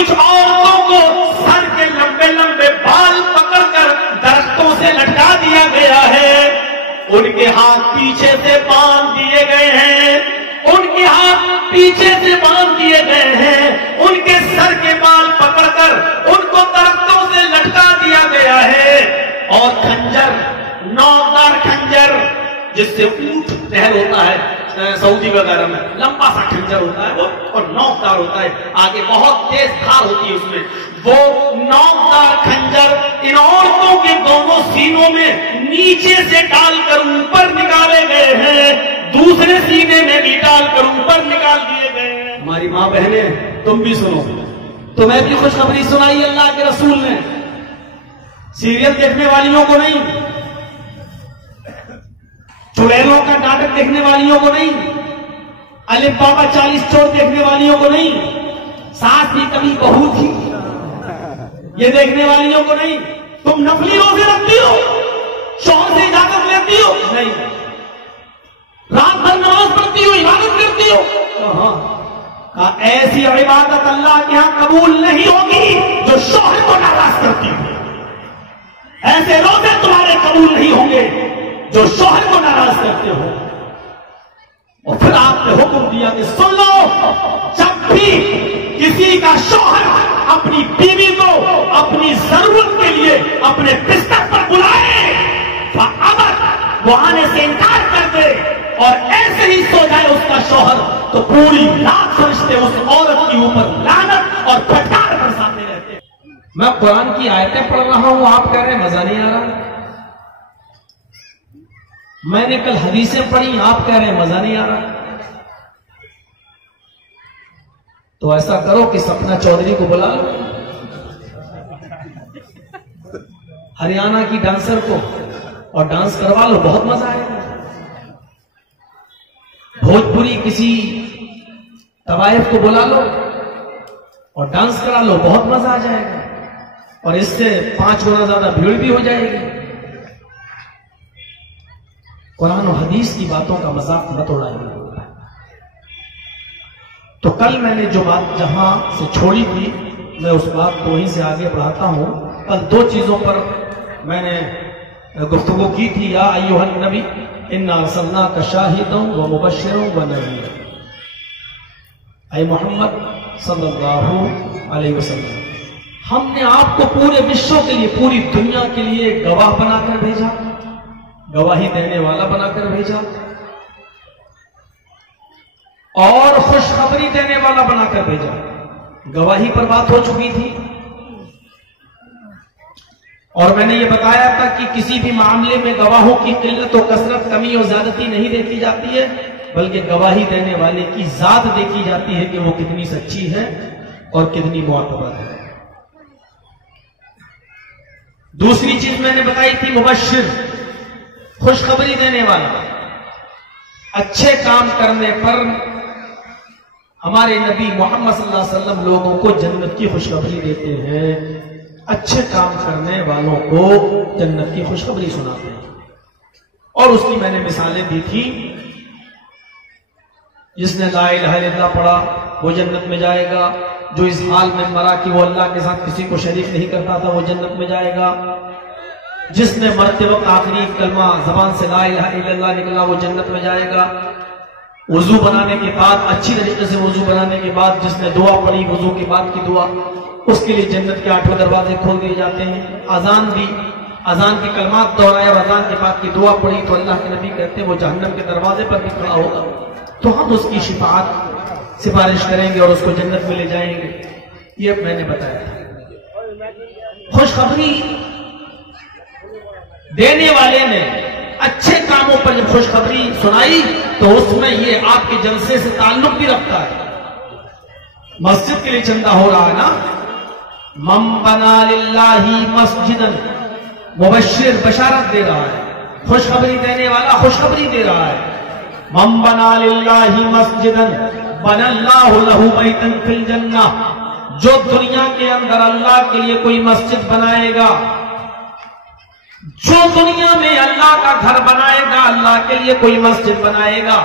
کچھ عورتوں کو سر کے لمبے لمبے بال پکڑ کر درختوں سے لٹکا دیا گیا ہے، ان کے ہاتھ پیچھے سے باندھ دیے گئے ہیں، ان کے ہاتھ پیچھے سے باندھ دیے گئے ہیں، ان کے سر کے بال پکڑ کر ان کو درختوں سے لٹکا دیا گیا ہے، اور خنجر، نوکدار خنجر جس سے اونٹ نہر ہوتا ہے سعودی وغیرہ میں، لمبا سا خنجر ہوتا ہے وہ، اور نوکدار ہوتا ہے، آگے بہت تیز دھار ہوتی ہے اس میں، وہ نوکدار خنجر ان عورتوں کے دونوں سینوں میں نیچے سے ڈال کر اوپر نکالے گئے ہیں، دوسرے سینے میں بھی ڈال کر اوپر نکال دیے گئے ہیں۔ ہماری ماں بہنیں تم بھی سنو، تمہیں بھی خوشخبری سنائی اللہ کے رسول نے، سیریل دیکھنے والیوں کو نہیں، چڑیلوں کا ناٹک دیکھنے والیوں کو نہیں، الف بابا 40 چور دیکھنے والیوں کو نہیں، ساس بھی کبھی بہو تھی یہ دیکھنے والیوں کو نہیں، تم نفلی روزے رکھتی ہو، شوہر سے اجازت لیتی ہو نہیں، رات بھر نماز پڑھتی ہو، عبادت کرتی ہو، ہاں ایسی عبادت اللہ کے ہاں قبول نہیں ہوگی جو شوہر کو ناراض کرتی ہو، ایسے روزے تمہارے قبول نہیں ہوں گے جو شوہر کو ناراض کرتے ہو۔ اور پھر آپ نے حکم دیا کہ سن لو، جب بھی کسی کا شوہر اپنی بیوی کو اپنی ضرورت کے لیے اپنے بستر پر بلائے، فَأَبَتْ، وہ آنے سے انکار کر دے اور ایسے ہی سو جائے اس کا شوہر، تو پوری رات فرشتے اس عورت کے اوپر لعنت اور پھٹکار برساتے رہتے۔ میں قرآن کی آیتیں پڑھ رہا ہوں، آپ کہہ رہے ہیں مزہ نہیں آ رہا، میں نے کل حدیثیں پڑھی، آپ کہہ رہے ہیں مزہ نہیں آ رہا، تو ایسا کرو کہ سپنا چودھری کو بلا لو، ہریانہ کی ڈانسر کو، اور ڈانس کروا لو، بہت مزہ آئے گا۔ بھوجپوری کسی طوائف کو بلا لو اور ڈانس کرا لو، بہت مزہ آ جائے گا، اور اس سے 5 گنا زیادہ بھیڑ بھی ہو جائے گی۔ قرآن و حدیث کی باتوں کا مذاق مت اڑائیے۔ تو کل میں نے جو بات جہاں سے چھوڑی تھی، میں اس بات کو وہیں سے آگے بڑھاتا ہوں۔ کل 2 چیزوں پر میں نے گفتگو کی تھی، یا ایھا النبی انا ارسلناک شاہدا ومبشرا ونذیرا، اے محمد صلی اللہ علیہ وسلم، ہم نے آپ کو پورے وشو کے لیے، پوری دنیا کے لیے گواہ بنا کر بھیجا، گواہی دینے والا بنا کر بھیجا، اور خوشخبری دینے والا بنا کر بھیجا۔ گواہی پر بات ہو چکی تھی، اور میں نے یہ بتایا تھا کہ کسی بھی معاملے میں گواہوں کی قلت و کثرت، کمی اور زیادتی نہیں دیکھی جاتی ہے، بلکہ گواہی دینے والے کی ذات دیکھی جاتی ہے کہ وہ کتنی سچی ہے اور کتنی معتبر ہے۔ دوسری چیز میں نے بتائی تھی مبشر، خوشخبری دینے والا۔ اچھے کام کرنے پر ہمارے نبی محمد صلی اللہ علیہ وسلم لوگوں کو جنت کی خوشخبری دیتے ہیں، اچھے کام کرنے والوں کو جنت کی خوشخبری سناتے ہیں۔ اور اس کی میں نے مثالیں دی تھی، جس نے لا الہ الا اللہ پڑھا وہ جنت میں جائے گا، جو اس حال میں مرا کہ وہ اللہ کے ساتھ کسی کو شریک نہیں کرتا تھا وہ جنت میں جائے گا، جس نے مرتے وقت آخری کلمہ زبان سے لا الہ الا اللہ نکلا وہ جنت میں جائے گا، وضو بنانے کے بعد اچھی طریقے سے وضو بنانے کے بعد جس نے دعا پڑھی وضو کے بعد کی دعا، اس کے لیے جنت کے 8 دروازے کھول دیے جاتے ہیں۔ اذان دی، اذان کے کلمات دہرائے اور اذان کے بعد کی دعا پڑھی تو اللہ کے نبی کہتے ہیں وہ جہنم کے دروازے پر بھی کھڑا ہوگا، تو ہم اس کی شفاعت سفارش کریں گے اور اس کو جنت میں لے جائیں گے۔ یہ میں نے بتایا تھا۔ خوشخبری دینے والے نے اچھے کاموں پر جب خوشخبری سنائی تو اس میں یہ آپ کے جلسے سے تعلق بھی رکھتا ہے۔ مسجد کے لیے چندہ ہو رہا ہے نا، من بنا للہ مسجدا، مبشر بشارت دے رہا ہے، خوشخبری دینے والا خوشخبری دے رہا ہے۔ من بنا للہ مسجدا بنى اللہ لہ بیتا فی الجنہ، جو دنیا کے اندر اللہ کے لیے کوئی مسجد بنائے گا، جو دنیا میں اللہ کا گھر بنائے گا، اللہ کے لیے کوئی مسجد بنائے گا،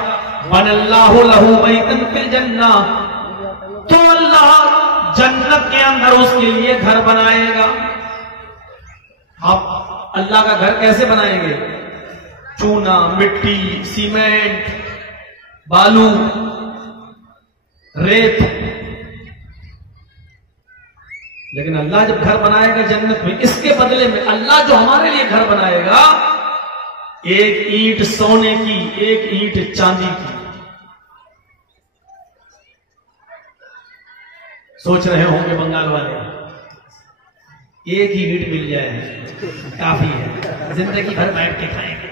بنى اللہ لہ بیتا فی الجنہ، تو اللہ جنت کے اندر اس کے لیے گھر بنائے گا. آپ اللہ کا گھر کیسے بنائیں گے؟ چونا، مٹی، سیمنٹ، بالو، ریت. لیکن اللہ جب گھر بنائے گا جنت میں، اس کے بدلے میں اللہ جو ہمارے لیے گھر بنائے گا، ایک اینٹ سونے کی، ایک اینٹ چاندی کی. سوچ رہے ہوں گے بنگال والے، ایک ہی اینٹ مل جائے کافی ہے، زندگی بھر بیٹھ کے کھائیں گے.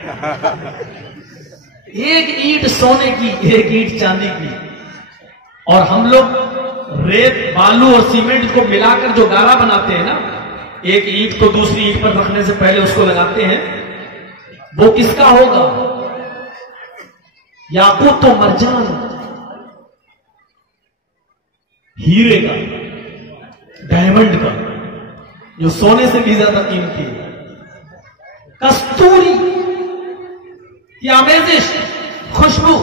ایک اینٹ سونے کی، ایک اینٹ چاندی کی. اور ہم لوگ ریت، بالو اور سیمنٹ کو ملا کر جو گارا بناتے ہیں نا، ایک اینٹ کو دوسری اینٹ پر رکھنے سے پہلے اس کو لگاتے ہیں، وہ کس کا ہوگا؟ یاقوت و مرجان، ہیرے کا، ڈائمنڈ کا، جو سونے سے بھی زیادہ قیمتی ہے. کستوری کی آمیزش، خوشبو.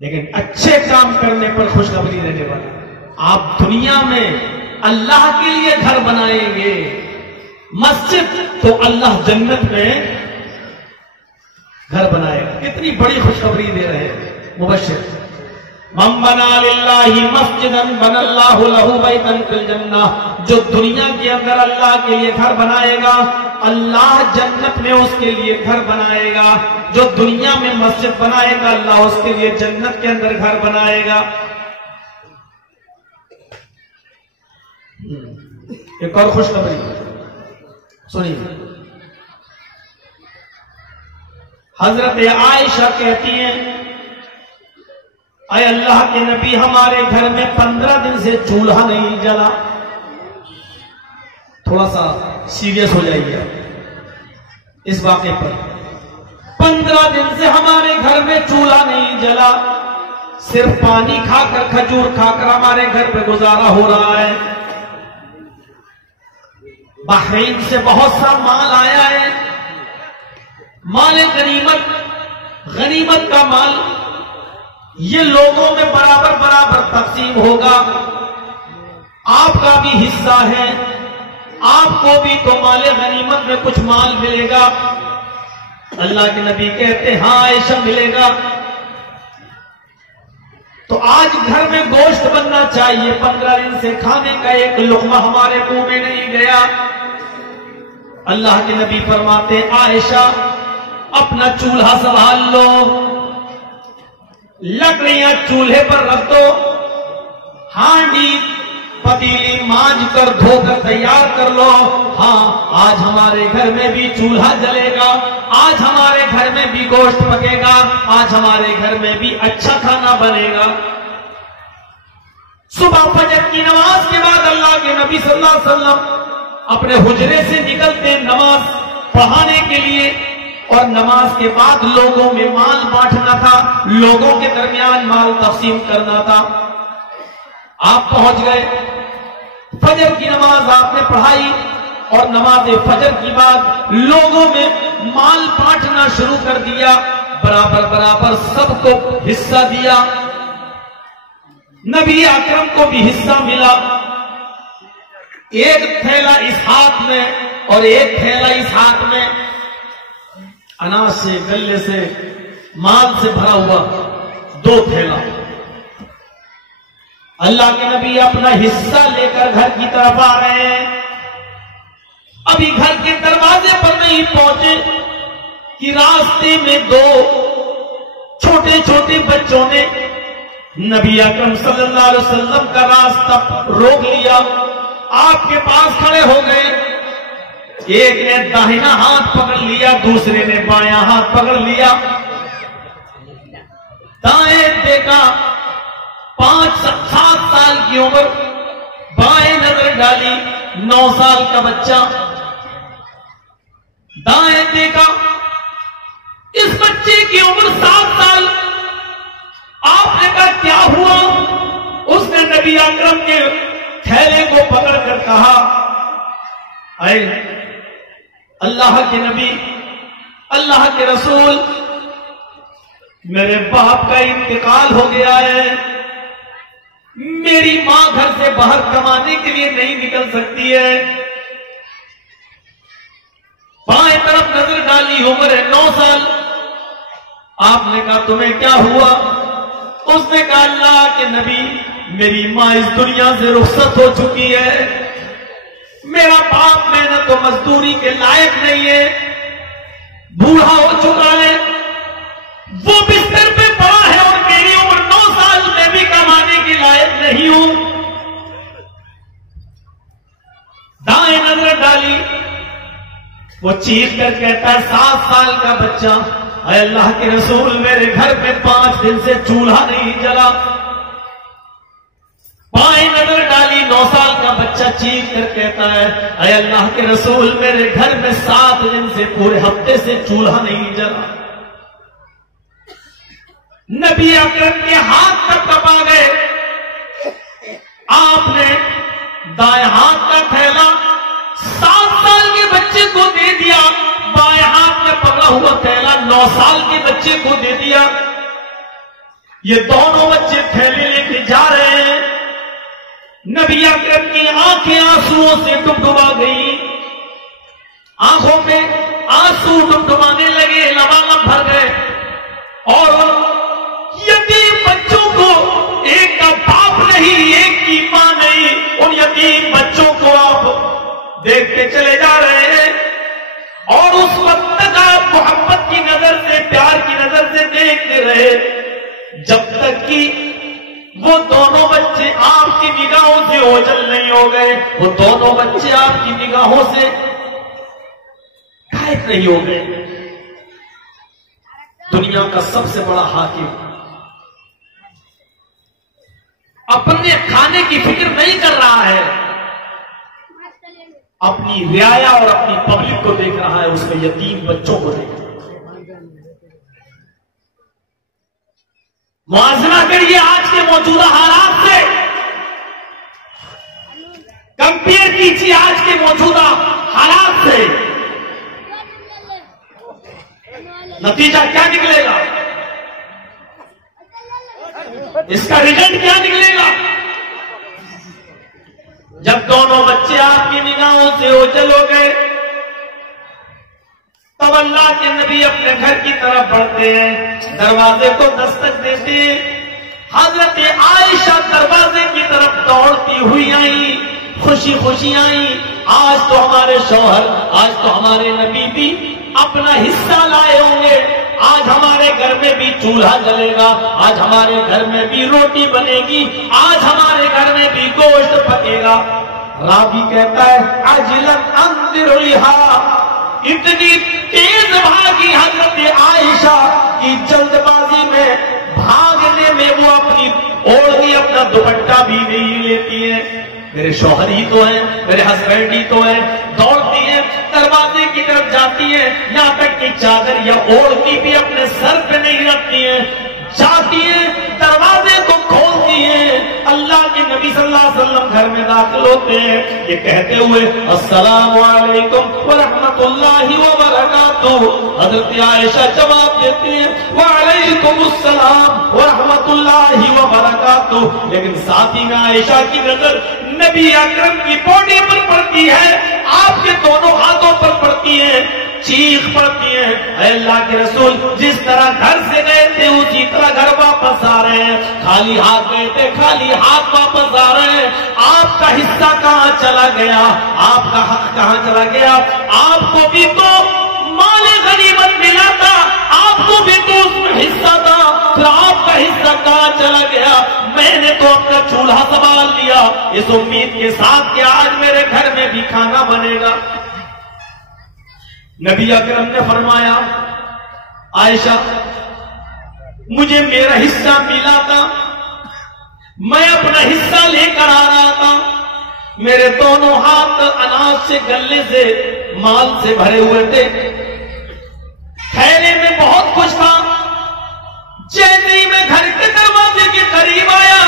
لیکن اچھے کام کرنے پر خوشخبری دینے والا. آپ دنیا میں اللہ کے لیے گھر بنائیں گے مسجد، تو اللہ جنت میں گھر بنائے گا. کتنی بڑی خوشخبری دے رہے ہیں مبشر. من بنا للہ مسجدا بنا اللہ لہ بیتا فی الجنہ. جو دنیا کے اندر اللہ کے لیے گھر بنائے گا، اللہ جنت میں اس کے لیے گھر بنائے گا. جو دنیا میں مسجد بنائے گا، اللہ اس کے لیے جنت کے اندر گھر بنائے گا. ایک اور خوشخبری سنیے. حضرت عائشہ کہتی ہیں، اے اللہ کے نبی، ہمارے گھر میں 15 دن سے چولہا نہیں جلا. تھوڑا سا سیریس ہو جائیے اس واقعے پر. 15 دن سے ہمارے گھر میں چولہا نہیں جلا، صرف پانی کھا کر، کھجور کھا کر ہمارے گھر پہ گزارا ہو رہا ہے. بحرین سے بہت سا مال آیا ہے، مال غنیمت، غنیمت کا مال. یہ لوگوں میں برابر برابر تقسیم ہوگا. آپ کا بھی حصہ ہے، آپ کو بھی تو مال غنیمت میں کچھ مال ملے گا. اللہ کے نبی کہتے ہاں عائشہ ملے گا. تو آج گھر میں گوشت بننا چاہیے. 15 دن سے کھانے کا ایک لقمہ ہمارے منہ میں نہیں گیا. اللہ کے نبی فرماتے عائشہ اپنا چولہا سنبھال لو، لکڑیاں چولہے پر رکھ دو، ہانڈی پتیلی مانج کر دھو کر تیار کر لو. ہاں آج ہمارے گھر میں بھی چولہا جلے گا، آج ہمارے گھر میں بھی گوشت پکے گا، آج ہمارے گھر میں بھی اچھا کھانا بنے گا. صبح فجر کی نماز کے بعد اللہ کے نبی صلی اللہ علیہ وسلم اپنے حجرے سے نکلتے نماز پڑھانے کے لیے، اور نماز کے بعد لوگوں میں مال بانٹنا تھا، لوگوں کے درمیان مال تقسیم کرنا تھا. آپ پہنچ گئے، فجر کی نماز آپ نے پڑھائی، اور نماز فجر کی بعد لوگوں میں مال بانٹنا شروع کر دیا. برابر برابر سب کو حصہ دیا. نبی اکرم کو بھی حصہ ملا. ایک تھیلا اس ہاتھ میں اور ایک تھیلا اس ہاتھ میں، اناج سے، گلے سے، مال سے بھرا ہوا 2 تھیلا. اللہ کے نبی اپنا حصہ لے کر گھر کی طرف آ رہے ہیں. ابھی گھر کے دروازے پر نہیں پہنچے کہ راستے میں 2 چھوٹے چھوٹے بچوں نے نبی اکرم صلی اللہ علیہ وسلم کا راستہ روک لیا. آپ کے پاس کھڑے ہو گئے. ایک نے داہنا ہاتھ پکڑ لیا، دوسرے نے بایاں ہاتھ پکڑ لیا. دائیں دیکھا 5-7 سال کی عمر، بائیں نظر ڈالی 9 سال کا بچہ. دائیں دیکھا اس بچے کی عمر 7 سال. آپ نے کہا کیا ہوا؟ اس نے نبی اکرم کے تھیلے کو پکڑ کر کہا اے اللہ کے نبی، اللہ کے رسول، میرے باپ کا انتقال ہو گیا ہے، میری ماں گھر سے باہر کمانے کے لیے نہیں نکل سکتی ہے. بائیں طرف نظر ڈالی، عمر ہے 9 سال. آپ نے کہا تمہیں کیا ہوا؟ اس نے کہا اللہ کے نبی میری ماں اس دنیا سے رخصت ہو چکی ہے، میرا باپ محنت و مزدوری کے لائق نہیں ہے، بوڑھا ہو چکا ہے، وہ بستر پہ پڑا ہے اور میری عمر 9 سال، میں بھی کمانے کے لائق نہیں ہوں. دائیں نظر ڈالی، وہ چیخ کر کہتا ہے 7 سال کا بچہ، اے اللہ کے رسول میرے گھر میں 5 دن سے چولہا نہیں جلا. بائیں نظر ڈالی، 9 سال کا بچہ چیخ کر کہتا ہے اے اللہ کے رسول میرے گھر میں 7 دن سے پورے ہفتے سے چولہا نہیں جلا. نبی اکرم کے ہاتھ تک کپا گئے. آپ نے دائیں ہاتھ کا تھیلا 7 سال کے بچے کو دے دیا، بائیں ہاتھ میں پکڑا ہوا تھیلا 9 سال کے بچے کو دے دیا. یہ دونوں بچے تھیلے لے کے جا رہے ہیں. نبی اکرم کی آنکھیں آنسوؤں سے ڈبڈبا گئی، آنکھوں میں آنسو ڈبڈبانے لگے، لبالب بھر گئے. اور یتیم بچوں کو، ایک کا باپ نہیں ایک کی ماں نہیں، ان یتیم بچوں کو آپ دیکھتے چلے جا رہے ہیں. اور اس وقت تک آپ محبت کی نظر سے، پیار کی نظر سے دیکھتے رہے جب تک کہ وہ دونوں بچے آپ کی نگاہوں سے اوجھل نہیں ہو گئے، وہ دونوں بچے آپ کی نگاہوں سے غائب نہیں ہو گئے. دنیا کا سب سے بڑا حاکم اپنے کھانے کی فکر نہیں کر رہا ہے، اپنی رعایا اور اپنی پبلک کو دیکھ رہا ہے، اس میں یتیم بچوں کو دیکھ رہا ہے. موازنہ کریے آج کے موجودہ حالات سے، کمپیئر کیجیے آج کے موجودہ حالات سے، نتیجہ کیا نکلے گا؟ اس کا رزلٹ کیا نکلے گا؟ جب دونوں بچے آپ کی نگاہوں سے اوجھل ہو گئے تب اللہ کے نبی اپنے گھر کی طرف بڑھتے ہیں، دروازے کو دستک دیتے ہیں. حضرت عائشہ دروازے کی طرف دوڑتی ہوئی آئی، خوشی خوشی آئی. آج تو ہمارے شوہر، آج تو ہمارے نبی بھی اپنا حصہ لائے ہوں گے، آج ہمارے گھر میں بھی چولہا جلے گا، آج ہمارے گھر میں بھی روٹی بنے گی، آج ہمارے گھر میں بھی گوشت پکے گا. راوی کہتا ہے عجلت انذر لہا، اتنی تیز بھاگی حضرت عائشہ کی جلد بازی میں، بھاگنے میں وہ اپنی اوڑھنی اپنا دوپٹہ بھی نہیں لیتی ہے. میرے شوہر ہی تو ہیں، میرے ہسبینڈ ہی تو ہیں. دوڑتی ہیں، دروازے کی طرف جاتی ہیں، یہاں تک کہ چادر یا اوڑھنی بھی اپنے سر پہ نہیں رکھتی ہیں. جاتی ہیں، دروازے کو کھولتی ہیں. اللہ کے نبی صلی اللہ علیہ وسلم گھر میں داخل ہوتے ہیں، یہ کہتے ہوئے السلام علیکم ورحمۃ اللہ وبرکاتہ. حضرت عائشہ جواب دیتی ہیں وعلیکم السلام ورحمۃ اللہ وبرکاتہ. لیکن ساتھ ہی میں عائشہ کی نظر نبی اکرم کی باڈی پر پڑتی ہے، آپ کے دونوں ہاتھوں پر پڑتی ہے. چیخ پڑتی ہے اے اللہ کے رسول جس طرح گھر سے گئے تھے اسی طرح گھر واپس آ رہے ہیں، خالی ہاتھ گئے تھے خالی ہاتھ واپس آ رہے ہیں. آپ کا حصہ کہاں چلا گیا؟ آپ کا حق کہاں چلا گیا؟ آپ کو بھی تو مال غنیمت ملا تھا، آپ کو بھی تو اس میں حصہ تھا، پھر آپ کا حصہ کہاں چلا گیا؟ میں نے تو اپنا چولہا سنبھال لیا اس امید کے ساتھ کہ آج میرے گھر میں بھی کھانا بنے گا. نبی اکرم نے فرمایا عائشہ مجھے میرا حصہ ملا تھا، میں اپنا حصہ لے کر آ رہا تھا، میرے دونوں ہاتھ اناج سے گلے سے مال سے بھرے ہوئے تھے، تھیلے میں بہت کچھ تھا. جیسے ہی میں گھر کے دروازے کے قریب آیا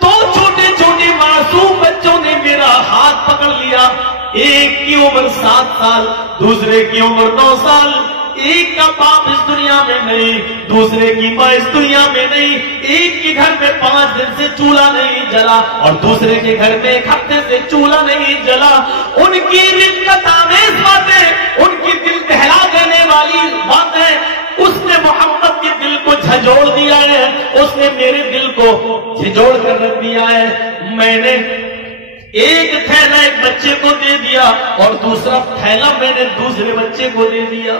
2 چھوٹے چھوٹے معصوم بچوں نے میرا ہاتھ پکڑ لیا. ایک کی عمر 7 سال، دوسرے کی عمر 9 سال. ایک کا باپ اس دنیا میں نہیں، دوسرے کی ماں اس دنیا میں نہیں، ایک کے گھر میں 5 دن سے چولہا نہیں جلا اور دوسرے کے گھر میں 1 ہفتے سے چولہا نہیں جلا۔ ان کی رقت آمیز باتیں، ان کی دل دہلا دینے والی باتیں، اس نے محمد کے دل کو جھنجھوڑ دیا ہے، اس نے میرے دل کو جھنجھوڑ کر رکھ دیا ہے۔ میں نے ایک تھیلا ایک بچے کو دے دیا اور دوسرا تھیلا میں نے دوسرے بچے کو دے دیا۔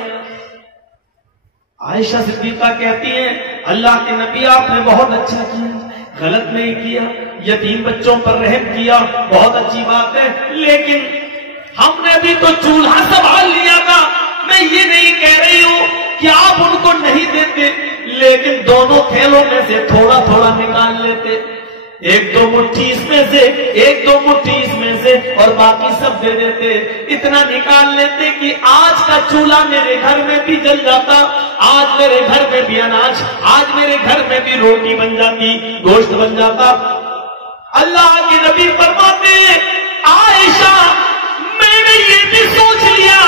عائشہ صدیقہ کہتی ہیں اللہ کے نبی آپ نے بہت اچھا کیا، غلط نہیں کیا، یتیم بچوں پر رحم کیا، بہت اچھی بات ہے، لیکن ہم نے بھی تو چولہا سنبھال لیا تھا۔ میں یہ نہیں کہہ رہی ہوں کہ آپ ان کو نہیں دیتے، لیکن دونوں تھیلوں میں سے تھوڑا تھوڑا نکال لیتے، 1-2 مٹھی اس میں سے، 1-2 مٹھی اس میں سے اور باقی سب دے دیتے۔ اتنا نکال لیتے کہ آج کا چولہا میرے گھر میں بھی جل جاتا، آج میرے گھر میں بھی اناج، آج میرے گھر میں بھی روٹی بن جاتی، گوشت بن جاتا۔ اللہ کے نبی فرماتے ہیں عائشہ میں نے یہ بھی سوچ لیا،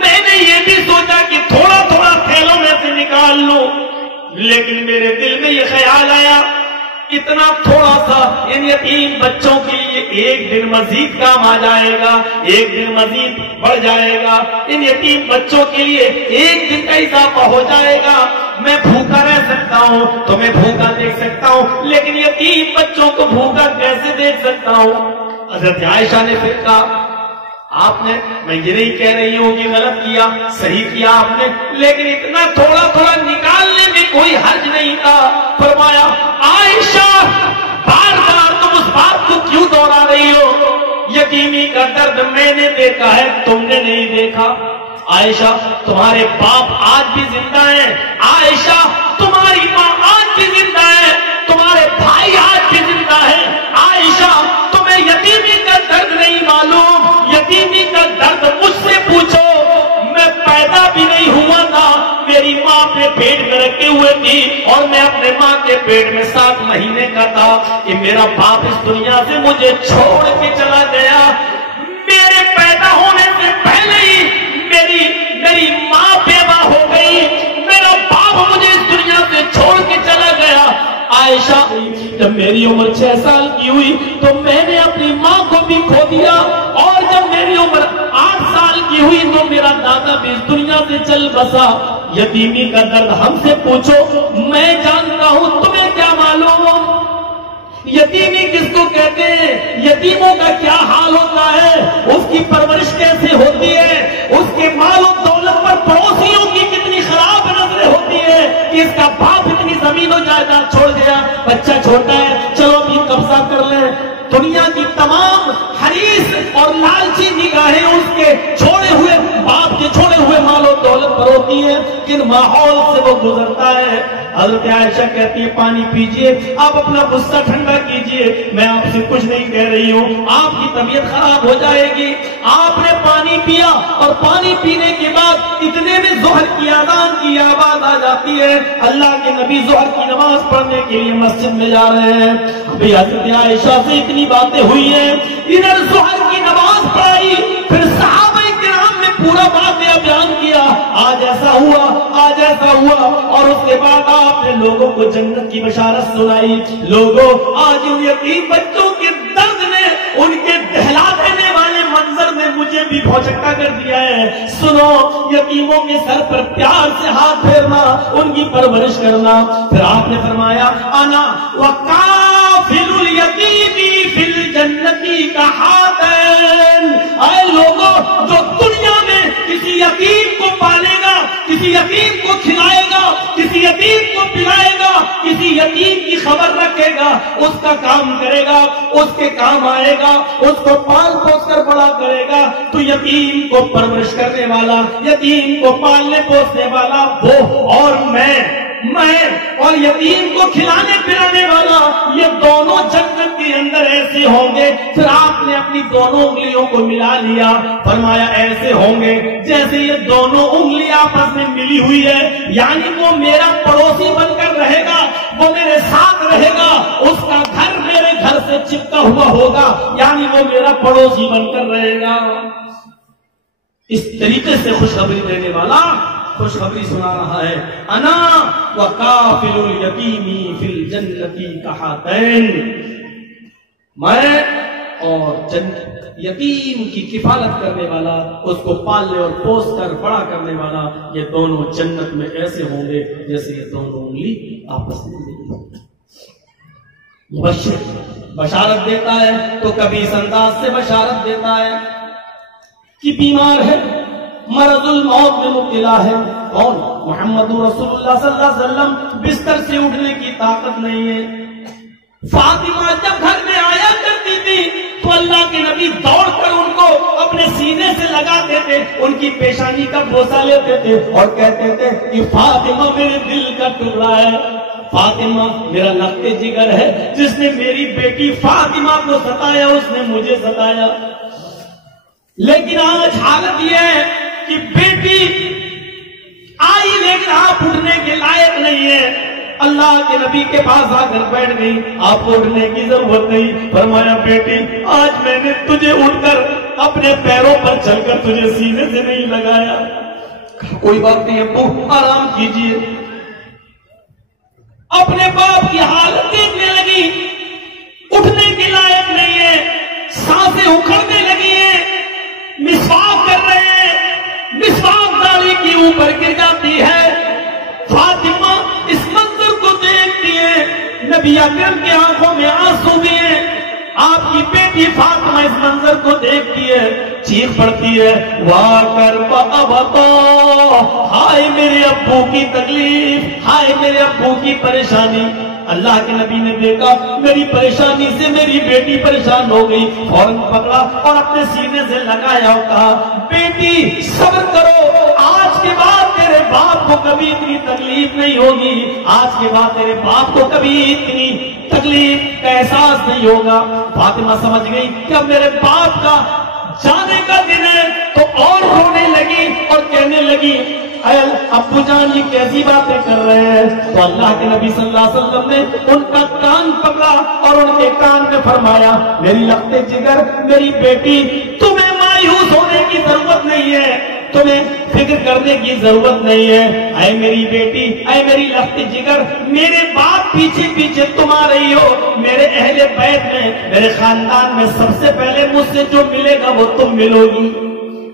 میں نے یہ بھی سوچا کہ تھوڑا تھوڑا تھیلوں میں سے نکال لوں، لیکن میرے دل میں یہ خیال آیا اتنا تھوڑا سا ان یتیم بچوں کے لیے 1 دن مزید کام آ جائے گا، 1 دن مزید بڑھ جائے گا، ان یتیم بچوں کے لیے 1 دن کا اضافہ ہو جائے گا۔ میں بھوکا رہ سکتا ہوں تو میں بھوکا دیکھ سکتا ہوں، لیکن یتیم بچوں کو بھوکا کیسے دیکھ سکتا ہوں؟ حضرت عائشہ نے پھر کہا آپ نے، میں یہ نہیں کہہ رہی ہوں کہ غلط کیا، صحیح کیا آپ نے، لیکن اتنا تھوڑا تھوڑا نکالنے میں کوئی حرج نہیں تھا۔ فرمایا عائشہ بار بار تم اس بات کو کیوں دوہرا رہی ہو؟ یتیمی کا درد میں نے دیکھا ہے، تم نے نہیں دیکھا۔ عائشہ تمہارے باپ آج بھی زندہ ہیں، عائشہ تمہاری ماں آج بھی زندہ ہے، تمہارے بھائی آج بھی زندہ ہے۔ عائشہ تمہیں یتیمی کا درد نہیں معلوم، یتیمی کا درد مجھ سے پوچھو، میں پیدا بھی نہیں ہوا تھا، میری ماں اپنے پیٹ میں رکھے ہوئے تھی اور میں اپنے ماں کے پیٹ میں 7 مہینے کا تھا کہ میرا باپ اس دنیا سے مجھے چھوڑ کے چلا گیا۔ میرے پیدا ہونے سے پہلے ہی میری ماں بیوہ ہو گئی، میرا باپ مجھے اس دنیا سے چھوڑ کے چلا گیا۔ عائشہ جب میری عمر 6 سال کی ہوئی تو میں نے اپنی ماں کو بھی کھو دیا، اور جب میری عمر 8 سال کی ہوئی تو میرا دادا بھی اس دنیا سے چل بسا۔ یتیمی کا درد ہم سے پوچھو، میں جانتا ہوں، تمہیں کیا معلوم؟ یتیمی کس کو کہتے ہیں؟ یتیموں کا کیا حال ہوتا ہے، اس کی پرورش کیسے ہوتی ہے، اس کے مال و دولت پر پڑوسیوں کی کتنی خراب نظریں ہوتی ہے کہ اس کا باپ اتنی زمین و جائیداد چھوڑ گیا، بچہ چھوٹا ہے، چلو بھی قبضہ کر لیں۔ دنیا کی تمام حریص اور لالچی نگاہیں اس کے چھوڑے ہوئے باپ کے چھوڑے ہوئے مال و دولت پر ہوتی ہیں، کن ماحول سے وہ گزرتا ہے۔ حضرت عائشہ کہتی ہے پانی پیجئے، آپ اپنا غصہ ٹھنڈا کیجئے، میں آپ سے کچھ نہیں کہہ رہی ہوں، آپ کی طبیعت خراب ہو جائے گی۔ آپ نے پانی پیا اور پانی پینے کے بعد اتنے میں ظہر کی اذان کی آواز آ جاتی ہے، اللہ کے نبی ظہر کی نماز پڑھنے کے لیے مسجد میں جا رہے ہیں۔ ابھی حضرت عائشہ سے اتنی باتیں ہوئی ہیں، ادھر ظہر کی نماز پڑھائی، پھر صحابہ کرام نے پورا واقعہ بیان کیا، آج ایسا ہوا، آج ایسا ہوا، اور اس کے بعد آپ نے لوگوں کو جنت کی بشارت سنائی۔ لوگوں آج ان یتیم بچوں کے درد نے، ان کے دہلا دینے والے منظر نے مجھے بھی بھوچکا کر دیا ہے۔ سنو، یتیموں کے سر پر پیار سے ہاتھ پھیرنا، ان کی پرورش کرنا۔ پھر آپ نے فرمایا انا وکافل الیتیم فی الجنت کہاتین، اے لوگوں جو دنیا میں کسی یتیم کو پالے گا، کسی یتیم کو کھلائے گا، کسی یتیم کو پلائے گا، کسی یتیم کی خبر رکھے گا، اس کا کام کرے گا، اس کے کام آئے گا، اس کو پال پوس کر بڑا کرے گا، تو یتیم کو پرورش کرنے والا، یتیم کو پالنے پوسنے والا وہ اور میں اور یتیم کو کھلانے پلانے والا، یہ دونوں جنت کے اندر ایسے ہوں گے۔ پھر آپ نے اپنی دونوں انگلیوں کو ملا لیا، فرمایا ایسے ہوں گے جیسے یہ دونوں انگلیاں آپس میں ملی ہوئی ہے، یعنی وہ میرا پڑوسی بن کر رہے گا، وہ میرے ساتھ رہے گا، اس کا گھر میرے گھر سے چپکا ہوا ہوگا، یعنی وہ میرا پڑوسی بن کر رہے گا۔ اس طریقے سے خوشخبری دینے والا خوشخبری سنا رہا ہے، انا وکافل الیتیمی فی الجنتی کہاتین، میں اور یتیم کی کفالت کرنے والا، اس کو پالنے اور پوس کر بڑا کرنے والا، یہ دونوں جنت میں ایسے ہوں گے جیسے یہ دونوں انگلی آپس میں ملیں۔ مبشر بشارت دیتا ہے تو کبھی اس انداز سے بشارت دیتا ہے کہ بیمار ہے، مرض الموت میں مبتلا ہے، کون؟ محمد رسول اللہ صلی اللہ علیہ وسلم، بستر سے اٹھنے کی طاقت نہیں ہے۔ فاطمہ جب گھر میں آیا کرتی تھی تو اللہ کے نبی دوڑ کر ان کو اپنے سینے سے لگاتے تھے، ان کی پیشانی کا بوسہ لیتے تھے اور کہتے تھے کہ فاطمہ میرے دل کا ٹکڑا ہے، فاطمہ میرا لخت جگر ہے، جس نے میری بیٹی فاطمہ کو ستایا اس نے مجھے ستایا۔ لیکن آج حالت یہ ہے کہ بیٹی آئی لیکن آپ اٹھنے کے لائق نہیں ہے۔ اللہ کے نبی کے پاس آ کر بیٹھ گئی، آپ کو اٹھنے کی ضرورت نہیں۔ فرمایا بیٹی آج میں نے تجھے اٹھ کر اپنے پیروں پر چل کر تجھے سینے سے نہیں لگایا۔ کوئی بات نہیں ابو، آرام کیجیے۔ اپنے باپ کی حالت دیکھنے لگی، اٹھنے کے لائق نہیں ہے، سانسیں اکھڑنے لگی ہیں، مسواک کر رہے ہیں، مسواک داڑھی کے اوپر گر جاتی ہے۔ فاطمہ اس منظر کو دیکھتی ہے، نبی اکرم کی آنکھوں میں آنسو بھی ہیں۔ آپ کی بیٹی فاطمہ اس منظر کو دیکھتی ہے، چیخ پڑتی ہے، واہ کربا ابا، ہائے میرے ابو کی تکلیف، ہائے میرے ابو کی پریشانی۔ اللہ کے نبی نے دیکھا میری پریشانی سے میری بیٹی پریشان ہو گئی، فوراً پکڑا اور اپنے سینے سے لگایا اور کہا بیٹی صبر کرو، آج کے بعد تیرے باپ کو کبھی اتنی تکلیف نہیں ہوگی، آج کے بعد تیرے باپ کو کبھی اتنی تکلیف کا احساس نہیں ہوگا۔ فاطمہ سمجھ گئی کہ اب میرے باپ کا جانے کا دن ہے، تو اور رونے لگی اور کہنے لگی اے ابو جان یہ کیسی باتیں کر رہے ہیں؟ تو اللہ کے نبی صلی اللہ علیہ وسلم نے ان کا کان پکڑا اور ان کے کان میں فرمایا میری لخت جگر، میری بیٹی، تمہیں مایوس ہونے کی ضرورت نہیں ہے، تمہیں فکر کرنے کی ضرورت نہیں ہے۔ اے میری بیٹی، اے میری لخت جگر، میرے باپ پیچھے پیچھے تم آ رہی ہو، میرے اہل بیت میں، میرے خاندان میں سب سے پہلے مجھ سے جو ملے گا وہ تم ملو گی۔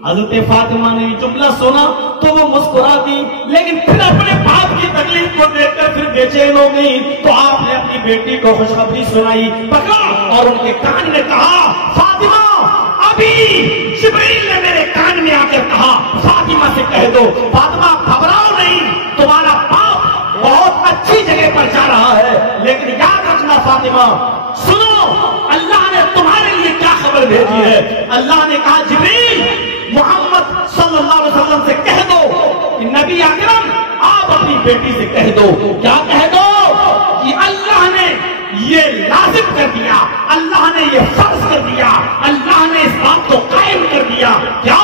حضرت فاطمہ نے یہ جملہ سنا تو وہ مسکرا دی، لیکن پھر اپنے باپ کی تکلیف کو دیکھ کر پھر بے چین ہو گئی، تو آپ نے اپنی بیٹی کو خوشخبری سنائی، پکڑا اور ان کے کان میں کہا فاطمہ، ابھی جبریل نے میرے کان میں آ کر کہا فاطمہ سے کہہ دو، فاطمہ گھبراؤ نہیں، تمہارا باپ بہت اچھی جگہ پر جا رہا ہے، لیکن یاد رکھنا فاطمہ، سنو اللہ نے تمہارے لیے کیا خبر بھیجی ہے۔ اللہ نے کہا جبریل محمد صلی اللہ علیہ وسلم سے کہہ دو کہ نبی اکرم آپ اپنی بیٹی سے کہہ دو، کیا کہہ دو کہ اللہ نے یہ لازم کر دیا، اللہ نے یہ فرض کر دیا، اللہ نے اس بات کو قائم کر دیا، کیا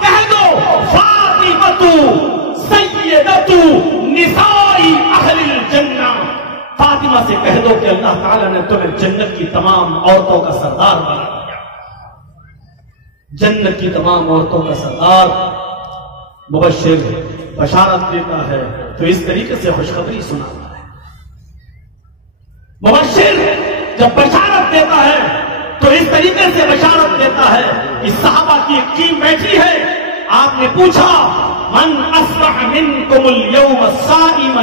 کہہ دو فاطمہ سیدۃ نساء اہل الجنہ، فاطمہ سے کہہ دو کہ اللہ تعالیٰ نے تمہیں جنت کی تمام عورتوں کا سردار بنا دیا، جنت کی تمام عورتوں کا سردار۔ مبشر بشارت دیتا ہے تو اس طریقے سے خوشخبری سناتا ہے۔ مبشر جب بشارت دیتا ہے تو اس طریقے سے بشارت دیتا ہے کہ صحابہ کی ایک ٹیم بیٹھی ہے، آپ نے پوچھا من اصبح منکم اليوم صائما،